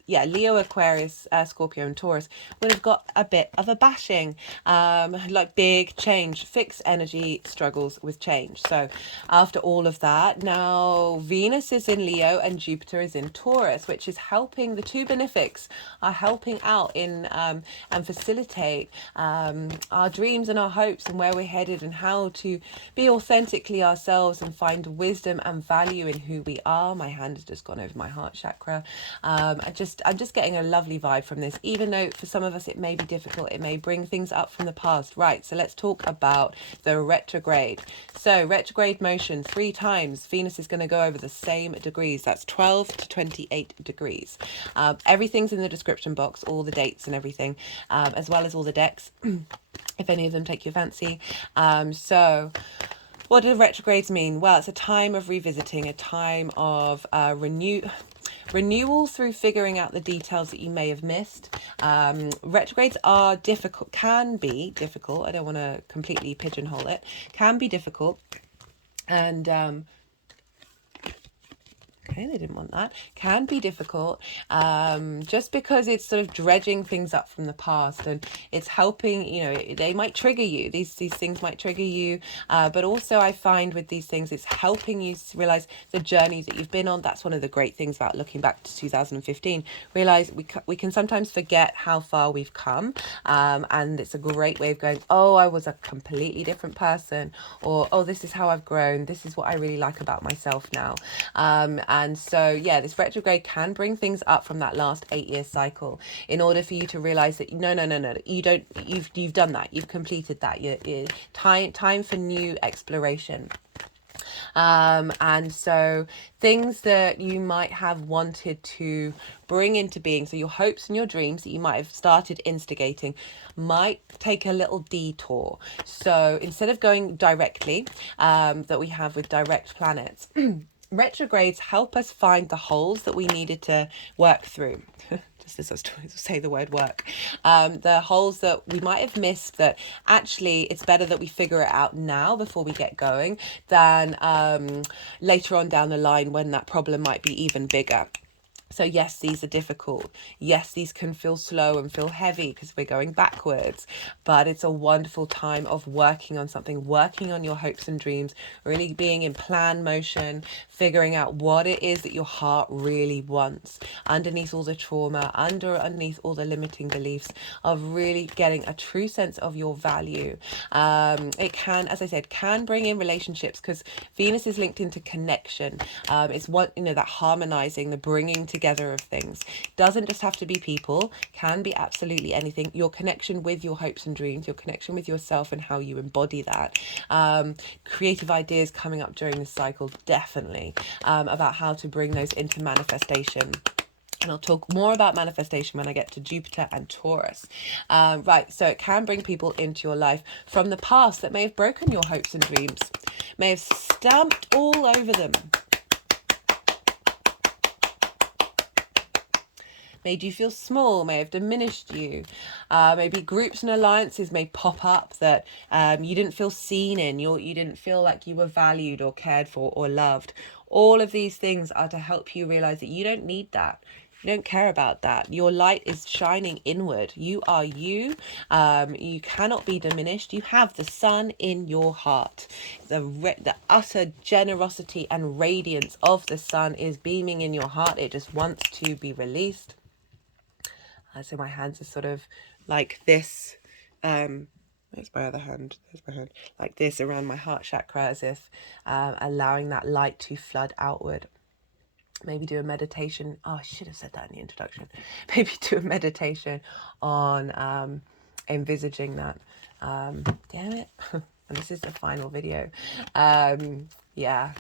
Leo, Aquarius, Scorpio and Taurus would have got a bit of a bashing, like big change, fixed energy struggles with change. So after all of that, now Venus is in Leo and Jupiter is in Taurus, which is helping. The two benefics are helping out in and facilitate our dreams and our hopes and where we're headed and how to be authentically ourselves and find wisdom and value in who we are. My hand has just gone over my heart chakra. I'm just getting a lovely vibe from this, even though for some of us it may be difficult. It may bring things up from the past. Right, so let's talk about the retrograde. So retrograde motion 3 times. Venus is going to go over the same degrees. That's 12 to 28 degrees. Everything's in the description box, all the dates and everything, as well as all the decks, if any of them take your fancy. So what do retrogrades mean? Well, it's a time of revisiting, a time of renewal through figuring out the details that you may have missed. Retrogrades are difficult, can be difficult. I don't want to completely pigeonhole it. Can be difficult. And Okay, they didn't want that. Can be difficult, just because it's sort of dredging things up from the past, and it's helping, you know, they might trigger you. These things might trigger you, but also I find with these things, it's helping you realize the journey that you've been on. That's one of the great things about looking back to 2015. Realize we can sometimes forget how far we've come, and it's a great way of going, oh, I was a completely different person, or oh, this is how I've grown. This is what I really like about myself now. And so, yeah, this retrograde can bring things up from that last 8-year cycle in order for you to realize that no, you don't, you've done that, you've completed that. Time for new exploration. And so things that you might have wanted to bring into being, so your hopes and your dreams that you might have started instigating, might take a little detour. So instead of going directly, that we have with direct planets, retrogrades help us find the holes that we needed to work through. Just as I was trying to say the word work, the holes that we might have missed, that actually it's better that we figure it out now before we get going than later on down the line when that problem might be even bigger. So yes, these are difficult. Yes, these can feel slow and feel heavy because we're going backwards, but it's a wonderful time of working on something, working on your hopes and dreams, really being in plan motion, figuring out what it is that your heart really wants underneath all the trauma, underneath all the limiting beliefs, of really getting a true sense of your value. It can, as I said, can bring in relationships, because Venus is linked into connection. It's what, you know, that harmonizing, the bringing together of things. Doesn't just have to be people, can be absolutely anything. Your connection with your hopes and dreams, your connection with yourself and how you embody that. Creative ideas coming up during this cycle, definitely, about how to bring those into manifestation. And I'll talk more about manifestation when I get to Jupiter and Taurus. Right, so it can bring people into your life from the past that may have broken your hopes and dreams, may have stamped all over them, made you feel small, may have diminished you. Maybe groups and alliances may pop up that you didn't feel seen in, you didn't feel like you were valued or cared for or loved. All of these things are to help you realize that you don't need that. You don't care about that. Your light is shining inward. You are you. You cannot be diminished. You have the sun in your heart. The utter generosity and radiance of the sun is beaming in your heart. It just wants to be released. So my hands are sort of like this. There's my other hand. There's my hand. Like this around my heart chakra, as if allowing that light to flood outward. Maybe do a meditation. Oh, I should have said that in the introduction. Maybe do a meditation on envisaging that. Damn it. And this is the final video. Yeah.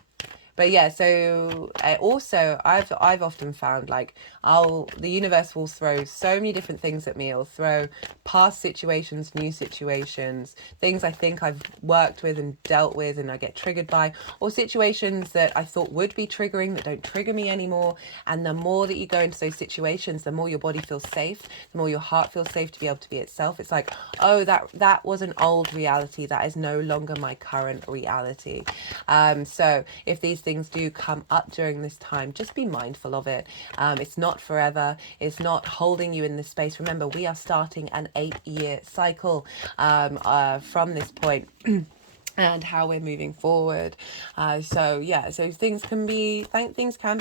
But yeah, so also I've often found, like, the universe will throw so many different things at me. It'll throw past situations, new situations, things I think I've worked with and dealt with and I get triggered by, or situations that I thought would be triggering that don't trigger me anymore. And the more that you go into those situations, the more your body feels safe, the more your heart feels safe to be able to be itself. It's like, oh, that was an old reality. That is no longer my current reality. So if these things do come up during this time, just be mindful of it. It's not forever. It's not holding you in this space. Remember, we are starting an 8-year cycle from this point. And how we're moving forward. So things can be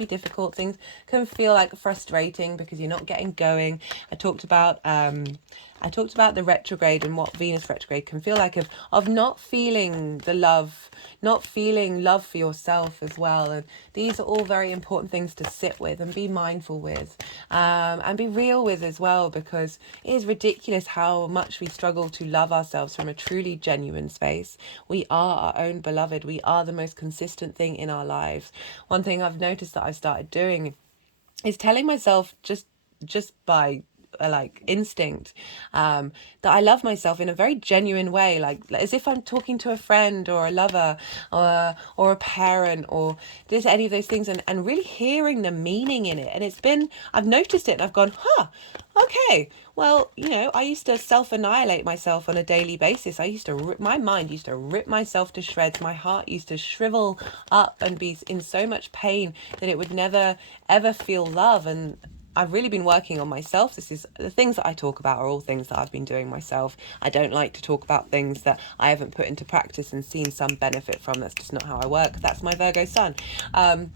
difficult. Things can feel like frustrating because you're not getting going. I talked about the retrograde and what Venus retrograde can feel like, of not feeling the love, not feeling love for yourself as well. And these are all very important things to sit with and be mindful with, and be real with as well, because it is ridiculous how much we struggle to love ourselves from a truly genuine space. We are our own beloved. We are the most consistent thing in our lives. One thing I've noticed that I've started doing is telling myself, just by like instinct, that I love myself in a very genuine way, like as if I'm talking to a friend or a lover or a parent or this any of those things, and really hearing the meaning in it. And I've noticed it and I've gone, okay, well, I used to self-annihilate myself on a daily basis. My mind used to rip myself to shreds. My heart used to shrivel up and be in so much pain that it would never ever feel love. And I've really been working on myself. This is the things that I talk about are all things that I've been doing myself. I don't like to talk about things that I haven't put into practice and seen some benefit from. That's just not how I work. That's my Virgo sun. I'm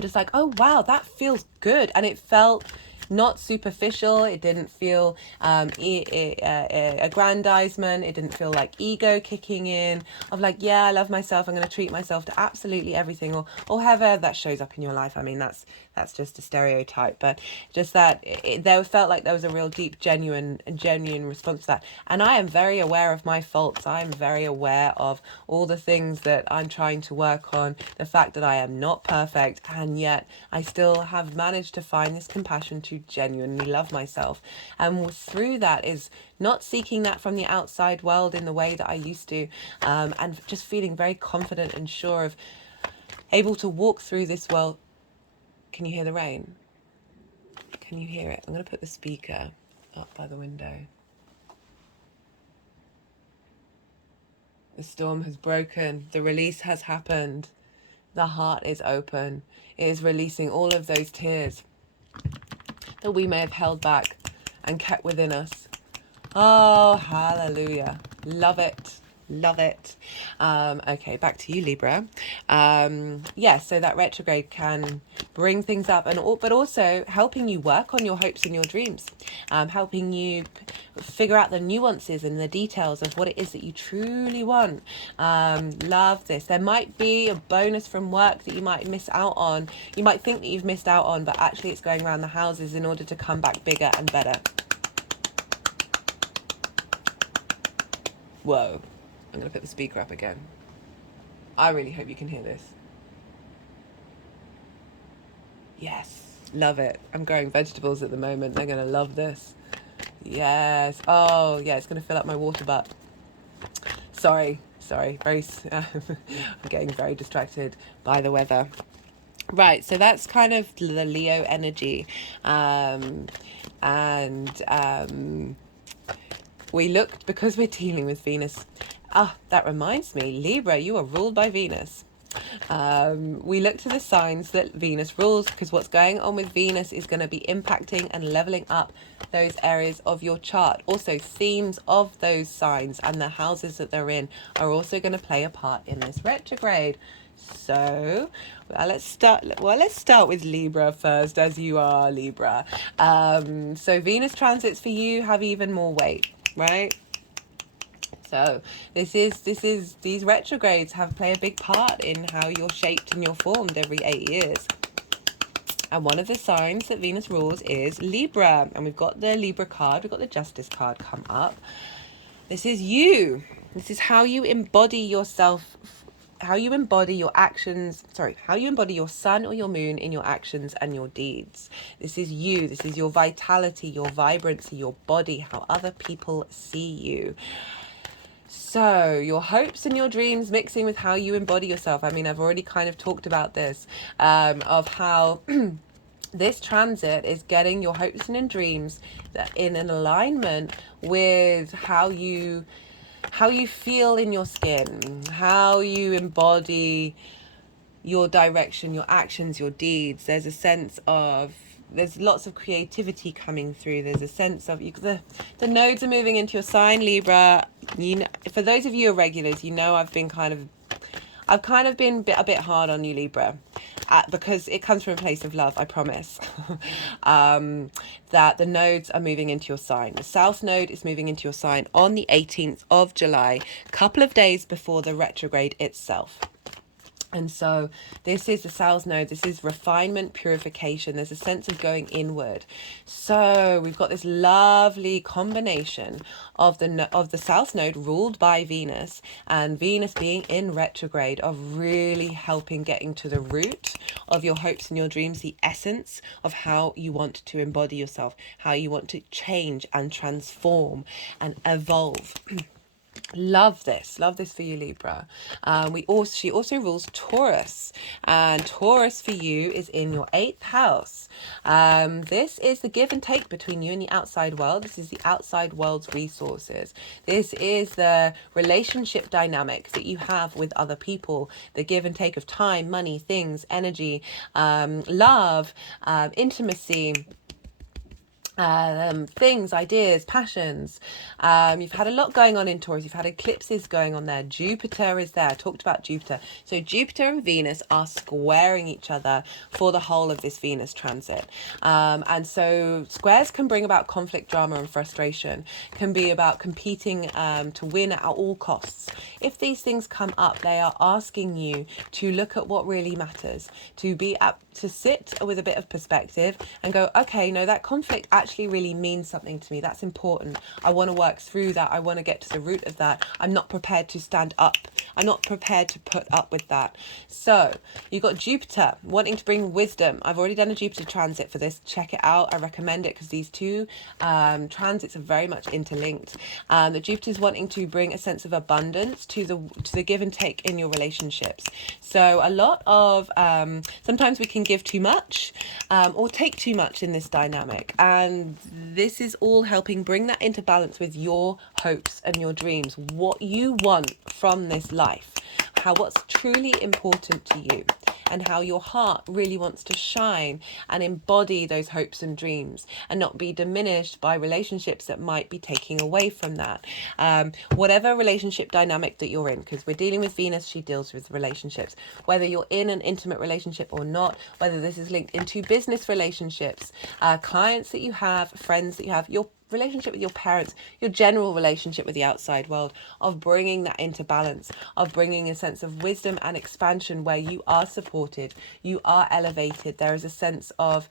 just like, oh wow, that feels good. And it felt not superficial. It didn't feel aggrandizement. It didn't feel like ego kicking in of like, yeah, I love myself, I'm going to treat myself to absolutely everything, or however that shows up in your life. I mean, that's just a stereotype, but just that there felt like there was a real deep genuine response to that. And I am very aware of my faults. I am very aware of all the things that I'm trying to work on, the fact that I am not perfect, and yet I still have managed to find this compassion to genuinely love myself. And through that is not seeking that from the outside world in the way that I used to, and just feeling very confident and sure of able to walk through this world. Can you hear the rain? Can you hear it? I'm going to put the speaker up by the window. The storm has broken. The release has happened. The heart is open. It is releasing all of those tears that we may have held back and kept within us. Oh, hallelujah. Love it. Love it. Okay, back to you, Libra. So that retrograde can bring things up, but also helping you work on your hopes and your dreams, helping you figure out the nuances and the details of what it is that you truly want. Love this. There might be a bonus from work that you might miss out on. You might think that you've missed out on, but actually it's going around the houses in order to come back bigger and better. Whoa. I'm going to put the speaker up again. I really hope you can hear this. Yes, love it. I'm growing vegetables at the moment. They're going to love this. Yes. Oh, yeah, it's going to fill up my water butt. Sorry. I'm getting very distracted by the weather. Right, so that's kind of the Leo energy. We looked, because we're dealing with Venus. That reminds me, Libra, you are ruled by Venus. We look to the signs that Venus rules, because what's going on with Venus is going to be impacting and leveling up those areas of your chart. Also, themes of those signs and the houses that they're in are also going to play a part in this retrograde. So, let's start with Libra first, as you are Libra. So Venus transits for you have even more weight, right? So these retrogrades play a big part in how you're shaped and you're formed every 8 years. And one of the signs that Venus rules is Libra. And we've got the Libra card, we've got the Justice card come up. This is you. This is how you embody yourself, how you embody your actions, how you embody your sun or your moon in your actions and your deeds. This is you. This is your vitality, your vibrancy, your body, how other people see you. So your hopes and your dreams mixing with how you embody yourself. I mean, I've already kind of talked about this, of how this transit is getting your hopes and dreams in an alignment with how you feel in your skin, how you embody your direction, your actions, your deeds. There's lots of creativity coming through. There's a sense of the nodes are moving into your sign, Libra. For those of you who are regulars, I've kind of been a bit hard on you, Libra, because it comes from a place of love, I promise. That the nodes are moving into your sign. The South Node is moving into your sign on the 18th of July, a couple of days before the retrograde itself. And so this is the South Node. This is refinement, purification. There's a sense of going inward. So we've got this lovely combination of the South Node ruled by Venus, and Venus being in retrograde, of really helping getting to the root of your hopes and your dreams, the essence of how you want to embody yourself, how you want to change and transform and evolve. Love this for you, Libra. She also rules Taurus, and Taurus for you is in your 8th house. This is the give and take between you and the outside world. This is the outside world's resources. This is the relationship dynamic that you have with other people, the give and take of time, money, things, energy, love, intimacy, things, ideas, passions. You've had a lot going on in Taurus. You've had eclipses going on there. Jupiter is there. I talked about Jupiter. So Jupiter and Venus are squaring each other for the whole of this Venus transit. And so squares can bring about conflict, drama, and frustration. Can be about competing to win at all costs. If these things come up, they are asking you to look at what really matters, to sit with a bit of perspective and go, okay, no, that conflict actually really means something to me. That's important. I want to work through that. I want to get to the root of that. I'm not prepared to stand up. I'm not prepared to put up with that. So you've got Jupiter wanting to bring wisdom. I've already done a Jupiter transit for this. Check it out. I recommend it because these two transits are very much interlinked. The Jupiter's wanting to bring a sense of abundance to the give and take in your relationships. So a lot of sometimes we can give too much or take too much in this dynamic, and this is all helping bring that into balance with your hopes and your dreams, what you want from this life, what's truly important to you, and how your heart really wants to shine and embody those hopes and dreams and not be diminished by relationships that might be taking away from that. Whatever relationship dynamic that you're in, because we're dealing with Venus, she deals with relationships. Whether you're in an intimate relationship or not, whether this is linked into business relationships, clients that you have, friends that you have, your relationship with your parents, your general relationship with the outside world, of bringing that into balance, of bringing a sense of wisdom and expansion where you are supported, you are elevated. There is a sense of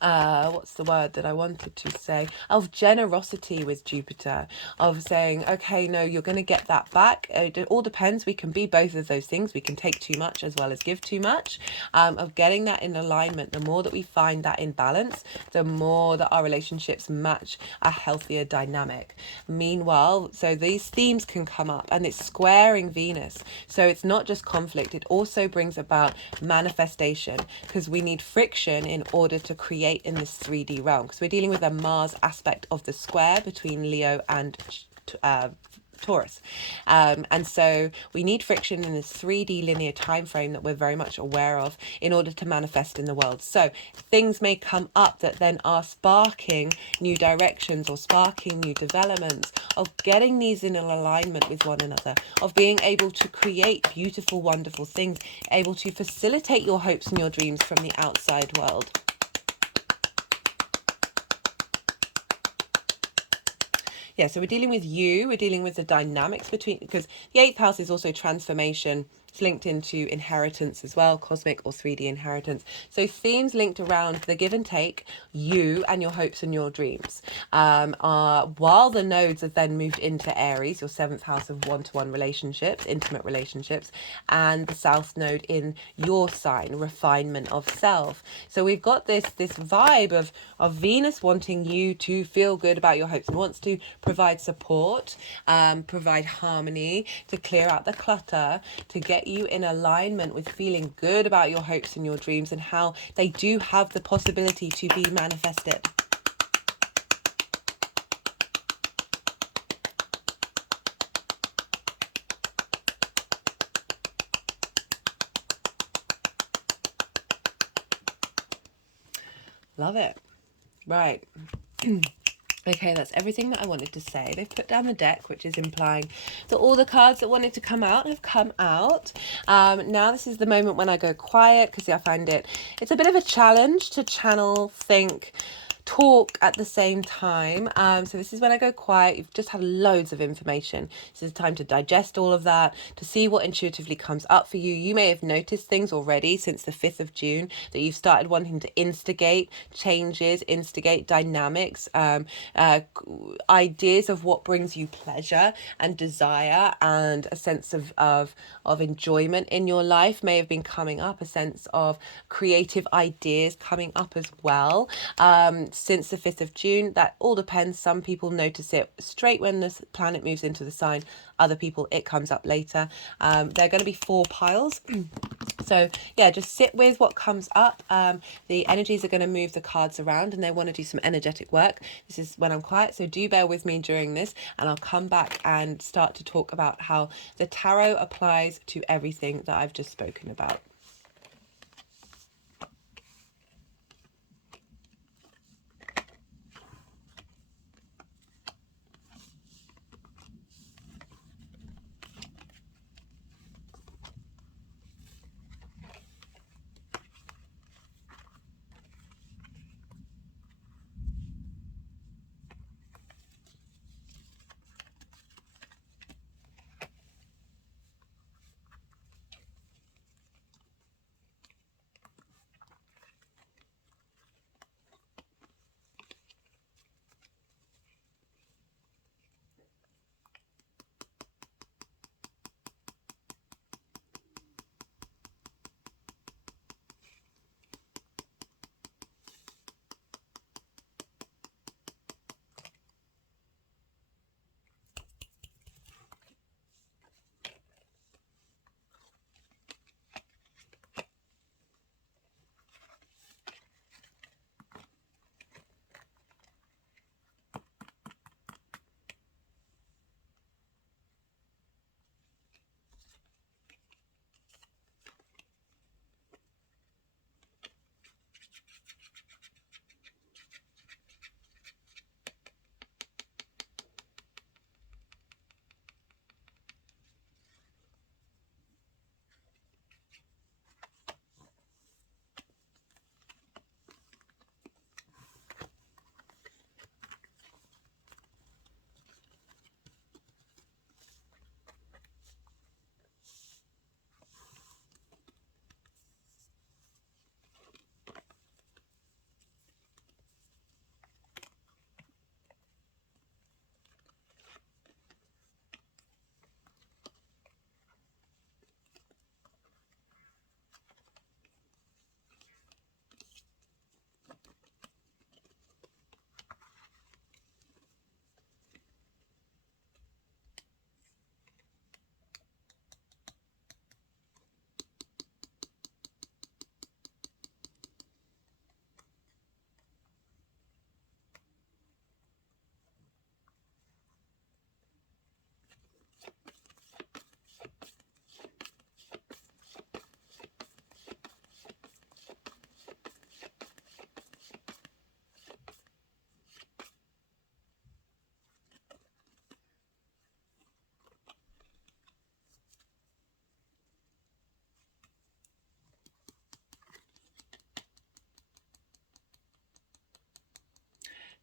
what's the word that I wanted to say, of generosity with Jupiter, of saying, okay, no, you're going to get that back. It all depends. We can be both of those things. We can take too much as well as give too much, of getting that in alignment. The more that we find that in balance, the more that our relationships match a healthier dynamic. Meanwhile, so these themes can come up, and it's squaring Venus. So it's not just conflict. It also brings about manifestation, because we need friction in order to create in this 3D realm, because we're dealing with a Mars aspect of the square between Leo and Taurus, and so we need friction in this 3D linear time frame that we're very much aware of in order to manifest in the world. So things may come up that then are sparking new directions or sparking new developments, of getting these in an alignment with one another, of being able to create beautiful, wonderful things, able to facilitate your hopes and your dreams from the outside world. Yeah, so we're dealing with we're dealing with the dynamics between, because the 8th house is also transformation. It's linked into inheritance as well, cosmic or 3D inheritance. So themes linked around the give and take, you and your hopes and your dreams. While the nodes have then moved into Aries, your 7th house of one-to-one relationships, intimate relationships, and the South Node in your sign, refinement of self. So we've got this vibe of Venus wanting you to feel good about your hopes and wants to provide support, provide harmony, to clear out the clutter, to get you in alignment with feeling good about your hopes and your dreams and how they do have the possibility to be manifested. Love it. Right. Okay, that's everything that I wanted to say. They've put down the deck, which is implying that all the cards that wanted to come out have come out. Now this is the moment when I go quiet, because I find it's a bit of a challenge to channel, think, talk at the same time. So this is when I go quiet. You've just had loads of information. This is time to digest all of that, to see what intuitively comes up for you. You may have noticed things already since the 5th of June that you've started wanting to instigate changes, instigate dynamics, ideas of what brings you pleasure and desire and a sense of enjoyment in your life may have been coming up, a sense of creative ideas coming up as well. Since the 5th of June, that all depends. Some people notice it straight when the planet moves into the sign. Other people, it comes up later. There are going to be 4 piles. So yeah, just sit with what comes up. The energies are going to move the cards around and they want to do some energetic work. This is when I'm quiet, so do bear with me during this, and I'll come back and start to talk about how the tarot applies to everything that I've just spoken about.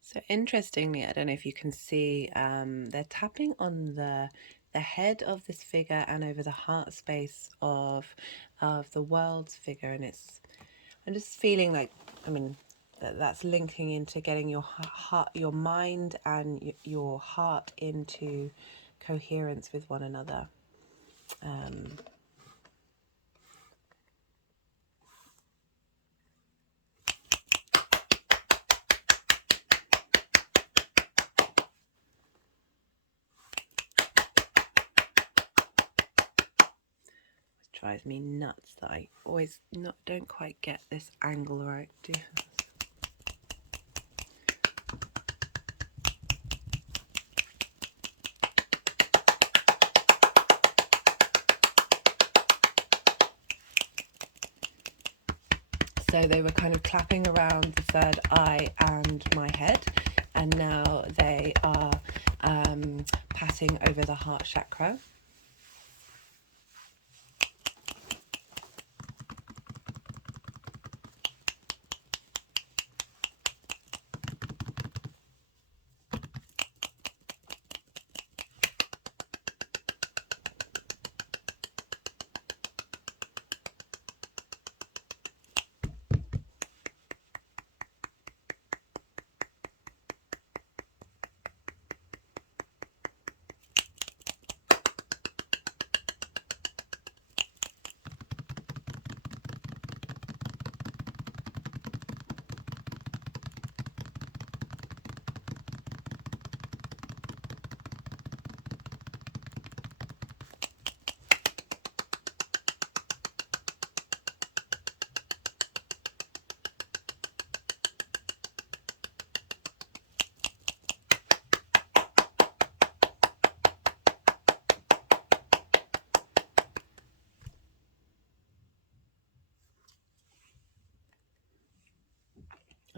So interestingly, I don't know if you can see, they're tapping on the head of this figure and over the heart space of the world's figure, and I'm just feeling like, I mean, that's linking into getting your heart, your mind, and your heart into coherence with one another. Drives me nuts that I always don't quite get this angle right. So they were kind of clapping around the third eye and my head, and now they are passing over the heart chakra.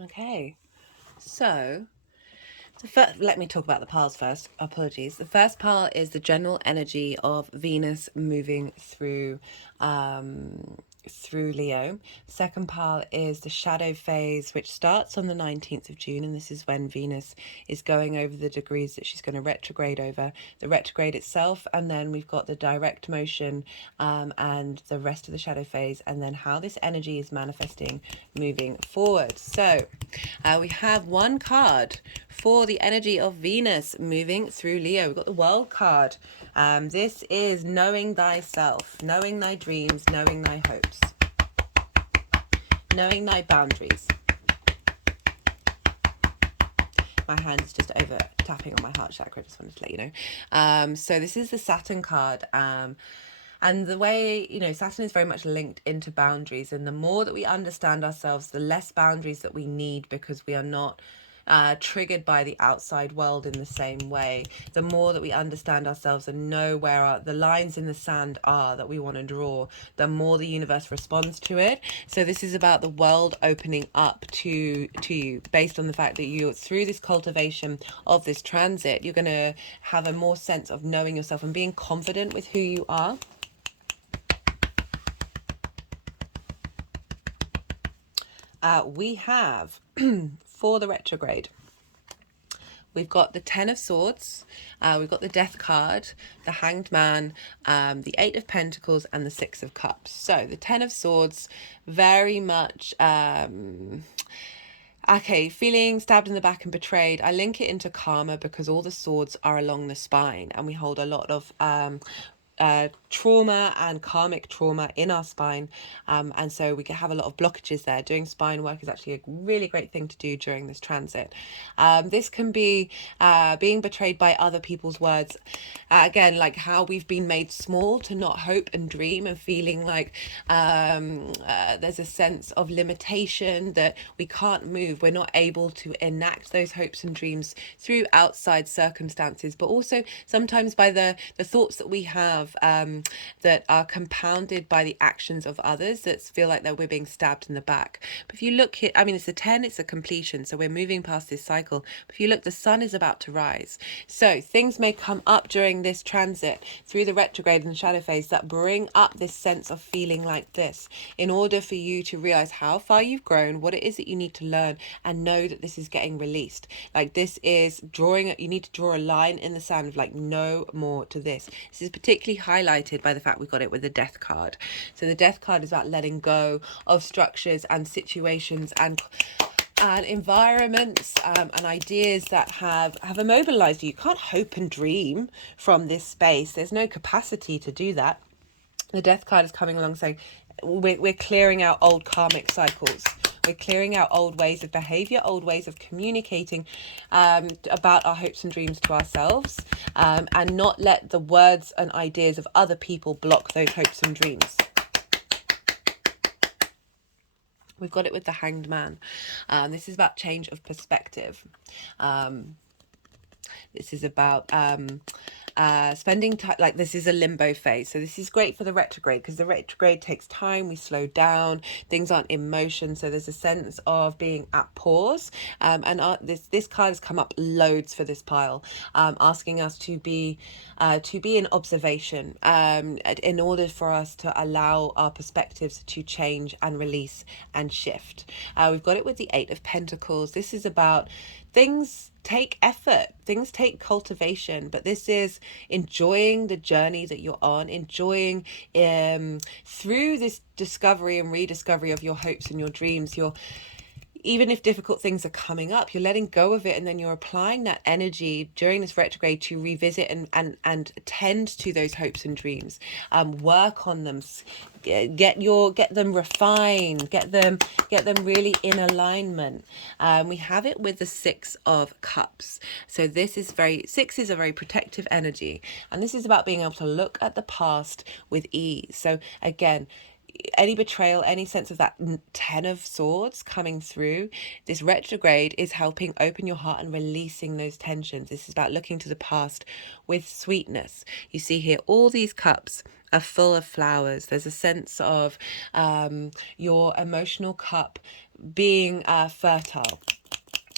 Okay, so let me talk about the piles first. Apologies. The first pile is the general energy of Venus moving through Leo. Second pile is the shadow phase, which starts on the 19th of June, and this is when Venus is going over the degrees that she's going to retrograde over. The retrograde itself, and then we've got the direct motion and the rest of the shadow phase, and then how this energy is manifesting moving forward. So we have one card for the energy of Venus moving through Leo. We've got the World card. This is knowing thyself, knowing thy dreams, knowing thy hopes, knowing thy boundaries. My hand is just over tapping on my heart chakra, just wanted to let you know. So this is the Saturn card. And the way, Saturn is very much linked into boundaries. And the more that we understand ourselves, the less boundaries that we need, because we are not triggered by the outside world in the same way. The more that we understand ourselves and know where the lines in the sand are that we want to draw, the more the universe responds to it. So this is about the world opening up to you, based on the fact that you, through this cultivation of this transit, you're going to have a more sense of knowing yourself and being confident with who you are. We have for the retrograde, we've got the Ten of Swords, we've got the Death card, the Hanged Man, the Eight of Pentacles, and the Six of Cups. So the Ten of Swords, very much okay, feeling stabbed in the back and betrayed. I link it into karma because all the swords are along the spine, and we hold a lot of trauma and karmic trauma in our spine, and so we can have a lot of blockages there. Doing spine work is actually a really great thing to do during this transit. This can be being betrayed by other people's words, again, like how we've been made small to not hope and dream, and feeling like there's a sense of limitation, that we can't move, we're not able to enact those hopes and dreams through outside circumstances, but also sometimes by the thoughts that we have that are compounded by the actions of others, that feel like that we're being stabbed in the back. But if you look here, I mean, it's a 10, it's a completion, so we're moving past this cycle. But if you look, the sun is about to rise. So things may come up during this transit through the retrograde and shadow phase that bring up this sense of feeling like this, in order for you to realize how far you've grown, what it is that you need to learn, and know that this is getting released. Like, this is you need to draw a line in the sand of like, no more to this. This is particularly highlighted by the fact we got it with the Death card. So the Death card is about letting go of structures and situations and environments and ideas that have immobilized you. You can't hope and dream from this space. There's no capacity to do that. The Death card is coming along saying we're clearing out old karmic cycles. We're clearing out old ways of behavior, old ways of communicating about our hopes and dreams to ourselves, and not let the words and ideas of other people block those hopes and dreams. We've got it with the Hanged Man. This is about change of perspective. This is about spending time, like, this is a limbo phase. So this is great for the retrograde, because the retrograde takes time, we slow down, things aren't in motion, so there's a sense of being at pause. And this card has come up loads for this pile, asking us to be in observation, in order for us to allow our perspectives to change and release and shift. We've got it with the Eight of Pentacles. This is about things take effort, things take cultivation, but this is enjoying the journey that you're on, enjoying through this discovery and rediscovery of your hopes and your dreams. Even if difficult things are coming up, you're letting go of it, and then you're applying that energy during this retrograde to revisit and tend to those hopes and dreams, work on them, get them refined, get them really in alignment. We have it with the Six of Cups. So this is six is a very protective energy, and this is about being able to look at the past with ease. So again, any betrayal, any sense of that Ten of Swords coming through, this retrograde is helping open your heart and releasing those tensions. This is about looking to the past with sweetness. You see here all these cups are full of flowers. There's a sense of your emotional cup being fertile.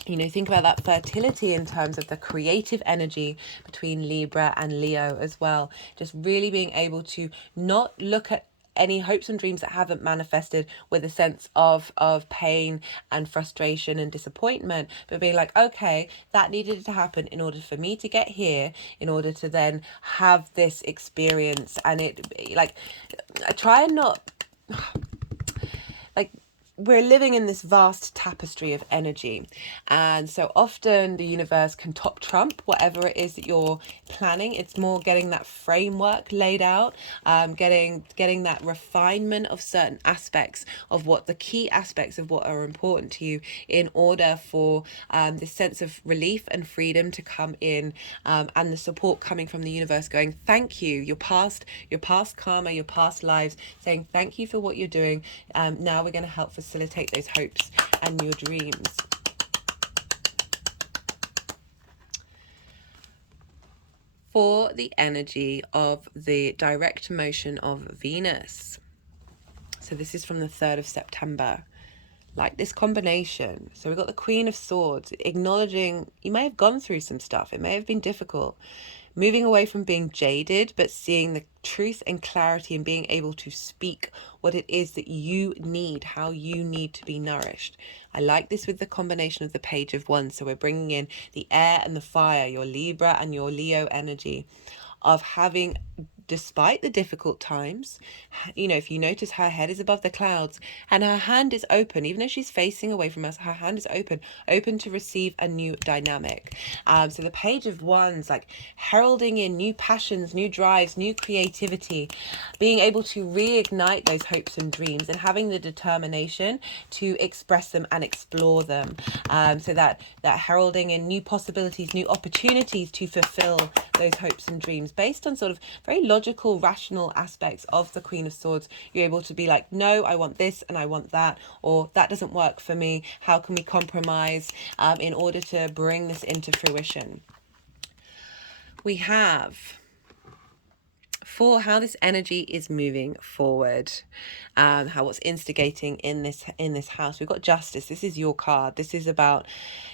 You know, think about that fertility in terms of the creative energy between Libra and Leo as well. Just really being able to not look at any hopes and dreams that haven't manifested with a sense of pain and frustration and disappointment, but being like, okay, that needed to happen in order for me to get here, in order to then have this experience. And it, like, I try and not, like, we're living in this vast tapestry of energy, and so often the universe can top trump whatever it is that you're planning. It's more getting that framework laid out, getting that refinement of certain aspects of what the key aspects of what are important to you, in order for this sense of relief and freedom to come in, and the support coming from the universe going, thank you, your past karma, your past lives, saying thank you for what you're doing. Now we're going to help facilitate those hopes and your dreams. For the energy of the direct motion of Venus. So this is from the 3rd of September. Like this combination. So we've got the Queen of Swords, acknowledging you may have gone through some stuff. It may have been difficult. Moving away from being jaded, but seeing the truth and clarity and being able to speak what it is that you need, how you need to be nourished. I like this with the combination of the Page of Wands. So we're bringing in the air and the fire, your Libra and your Leo energy of having, despite the difficult times, you know, if you notice her head is above the clouds and her hand is open, even though she's facing away from us, her hand is open to receive a new dynamic. So the Page of Wands, like heralding in new passions, new drives, new creativity, being able to reignite those hopes and dreams and having the determination to express them and explore them. So that heralding in new possibilities, new opportunities to fulfill those hopes and dreams based on sort of very logical, rational aspects of the Queen of Swords. You're able to be like, no, I want this and I want that, or that doesn't work for me. How can we compromise in order to bring this into fruition? We have, for how this energy is moving forward, how what's instigating in this house. We've got Justice. This is your card. This is about,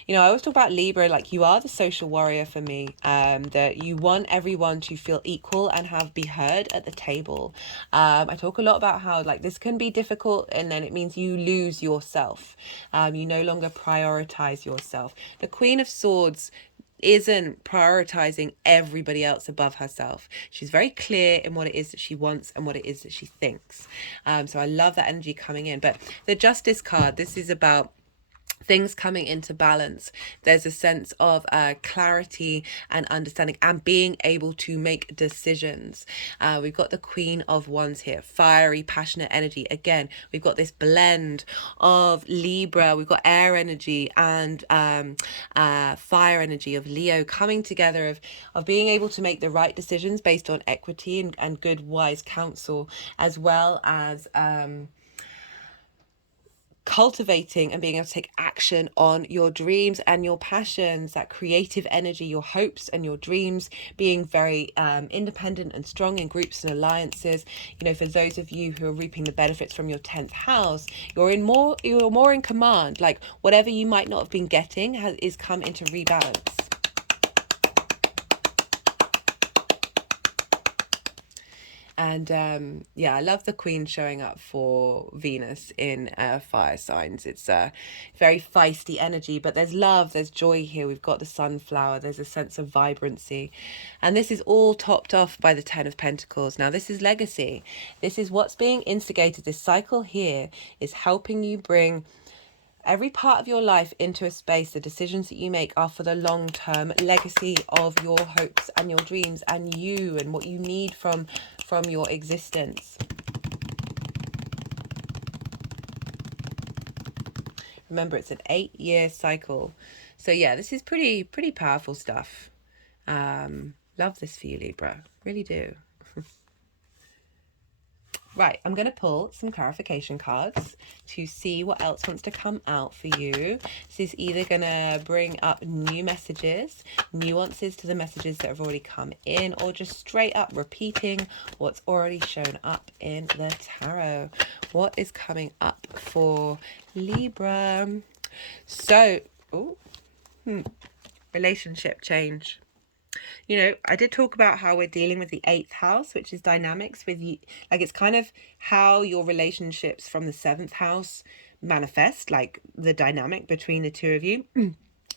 you know, I always talk about Libra, like you are the social warrior for me, that you want everyone to feel equal and be heard at the table. I talk a lot about how like this can be difficult, and then it means you lose yourself. You no longer prioritize yourself. The Queen of Swords isn't prioritizing everybody else above herself. She's very clear in what it is that she wants and what it is that she thinks. So I love that energy coming in. But the Justice card, this is about things coming into balance. There's a sense of clarity and understanding and being able to make decisions. We've got the Queen of Wands here, fiery, passionate energy. Again, we've got this blend of Libra, we've got air energy and fire energy of Leo coming together, of being able to make the right decisions based on equity and good, wise counsel, as well as cultivating and being able to take action on your dreams and your passions, that creative energy, your hopes and your dreams, being very independent and strong in groups and alliances. You know, for those of you who are reaping the benefits from your 10th house, you're more in command. Like whatever you might not have been getting is come into rebalance. And yeah, I love the Queen showing up for Venus in fire signs. It's a very feisty energy, but there's love, there's joy here. We've got the sunflower, there's a sense of vibrancy. And this is all topped off by the 10 of Pentacles. Now, this is legacy. This is what's being instigated. This cycle here is helping you bring every part of your life into a space. The decisions that you make are for the long-term legacy of your hopes and your dreams and you and what you need from your existence. Remember, it's an 8-year cycle. So yeah, this is pretty powerful stuff. Love this for you, Libra. Really do. Right, I'm going to pull some clarification cards to see what else wants to come out for you. This is either going to bring up new messages, nuances to the messages that have already come in, or just straight up repeating what's already shown up in the tarot. What is coming up for Libra? So, relationship change. You know, I did talk about how we're dealing with the 8th house, which is dynamics with you. Like, it's kind of how your relationships from the 7th house manifest, like the dynamic between the two of you.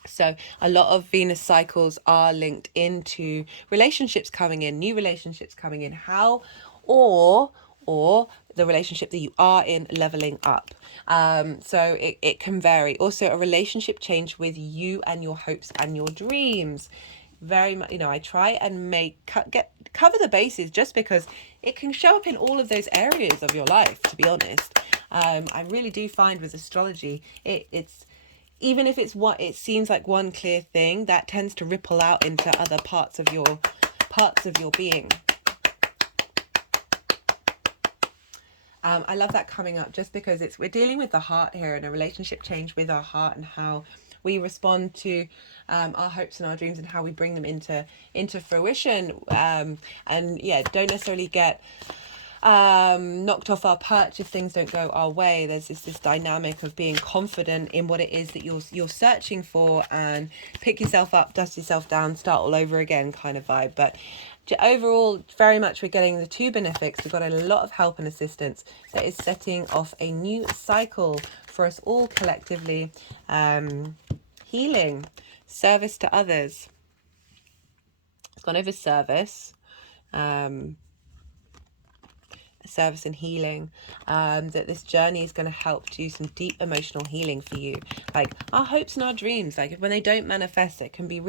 So a lot of Venus cycles are linked into relationships coming in, new relationships coming in, how or the relationship that you are in leveling up. So it can vary. Also, a relationship change with you and your hopes and your dreams. Very much, you know, I try and cover the bases just because it can show up in all of those areas of your life, to be honest. I really do find with astrology, it's even if it's what it seems like one clear thing, that tends to ripple out into other parts of your being. I love that coming up just because we're dealing with the heart here and a relationship change with our heart and how we respond to our hopes and our dreams and how we bring them into fruition. And yeah, don't necessarily get knocked off our perch if things don't go our way. There's this dynamic of being confident in what it is that you're searching for, and pick yourself up, dust yourself down, start all over again kind of vibe. But overall, very much we're getting the two benefics. We've got a lot of help and assistance that is setting off a new cycle for us all collectively. Healing, service to others. It's gone over service. Service and healing, that this journey is going to help do some deep emotional healing for you. Like our hopes and our dreams, like when they don't manifest, it can be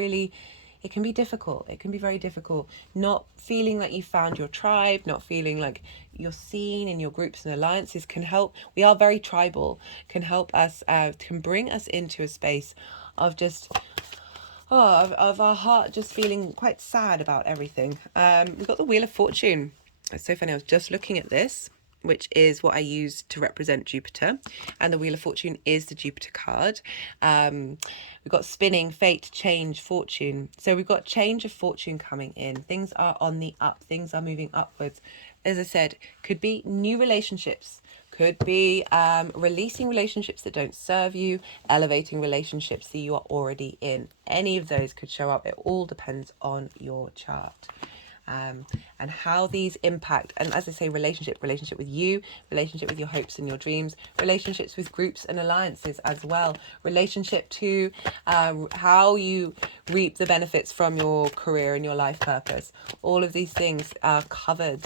difficult. It can be very difficult. Not feeling like you found your tribe, not feeling like you're seen in your groups and alliances can help. We are very tribal, can help us, can bring us into a space of just of our heart just feeling quite sad about everything. We've got the Wheel of Fortune. It's so funny, I was just looking at this, which is what I use to represent Jupiter, and the Wheel of Fortune is the Jupiter card. We've got spinning, fate, change, fortune. So we've got change of fortune coming in. Things are on the up, things are moving upwards. As I said, could be new relationships, could be releasing relationships that don't serve you, elevating relationships that you are already in. Any of those could show up. It all depends on your chart. And how these impact, and as I say, relationship with you, relationship with your hopes and your dreams, relationships with groups and alliances as well, relationship to how you reap the benefits from your career and your life purpose. All of these things are covered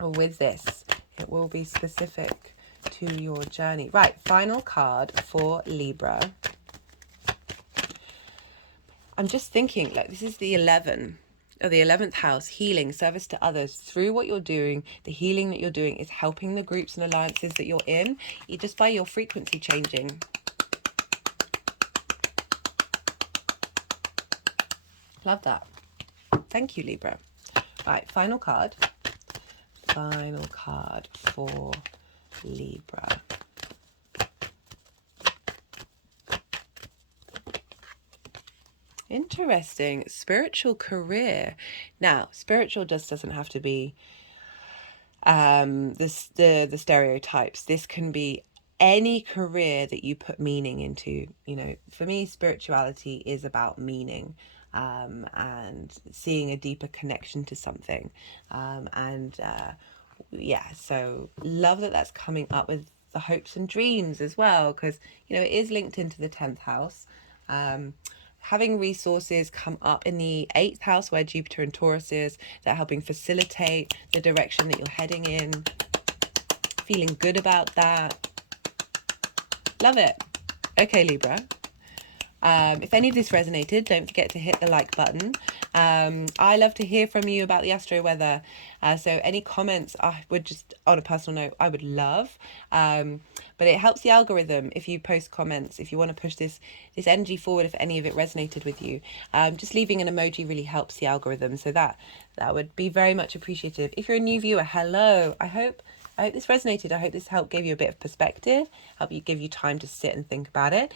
with this. It will be specific to your journey. Right, final card for Libra. I'm just thinking, like, this is the 11th house, healing, service to others. Through what you're doing, the healing that you're doing is helping the groups and alliances that you're in, just by your frequency changing. Love that. Thank you, Libra. Right, final card. Final card for Libra. Interesting. Spiritual career. Now, spiritual just doesn't have to be the stereotypes. This can be any career that you put meaning into. You know, for me, spirituality is about meaning, and seeing a deeper connection to something. Yeah, so love that that's coming up with the hopes and dreams as well, because, you know, it is linked into the 10th house. Having resources come up in the 8th house where Jupiter and Taurus is, that are helping facilitate the direction that you're heading in. Feeling good about that. Love it. Okay, Libra. If any of this resonated, don't forget to hit the like button. I love to hear from you about the astro weather. So any comments, I would just, on a personal note, I would love. But it helps the algorithm if you post comments, if you want to push this energy forward, if any of it resonated with you. Just leaving an emoji really helps the algorithm. So that would be very much appreciated. If you're a new viewer, hello. I hope this resonated. I hope this helped give you a bit of perspective, give you time to sit and think about it.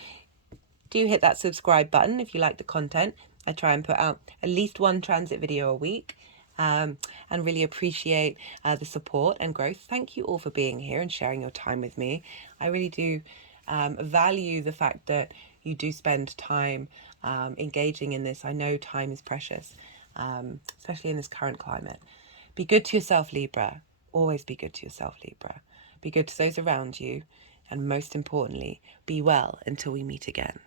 Do hit that subscribe button if you like the content. I try and put out at least one transit video a week, and really appreciate the support and growth. Thank you all for being here and sharing your time with me. I really do value the fact that you do spend time engaging in this. I know time is precious, especially in this current climate. Be good to yourself, Libra. Always be good to yourself, Libra. Be good to those around you. And most importantly, be well until we meet again.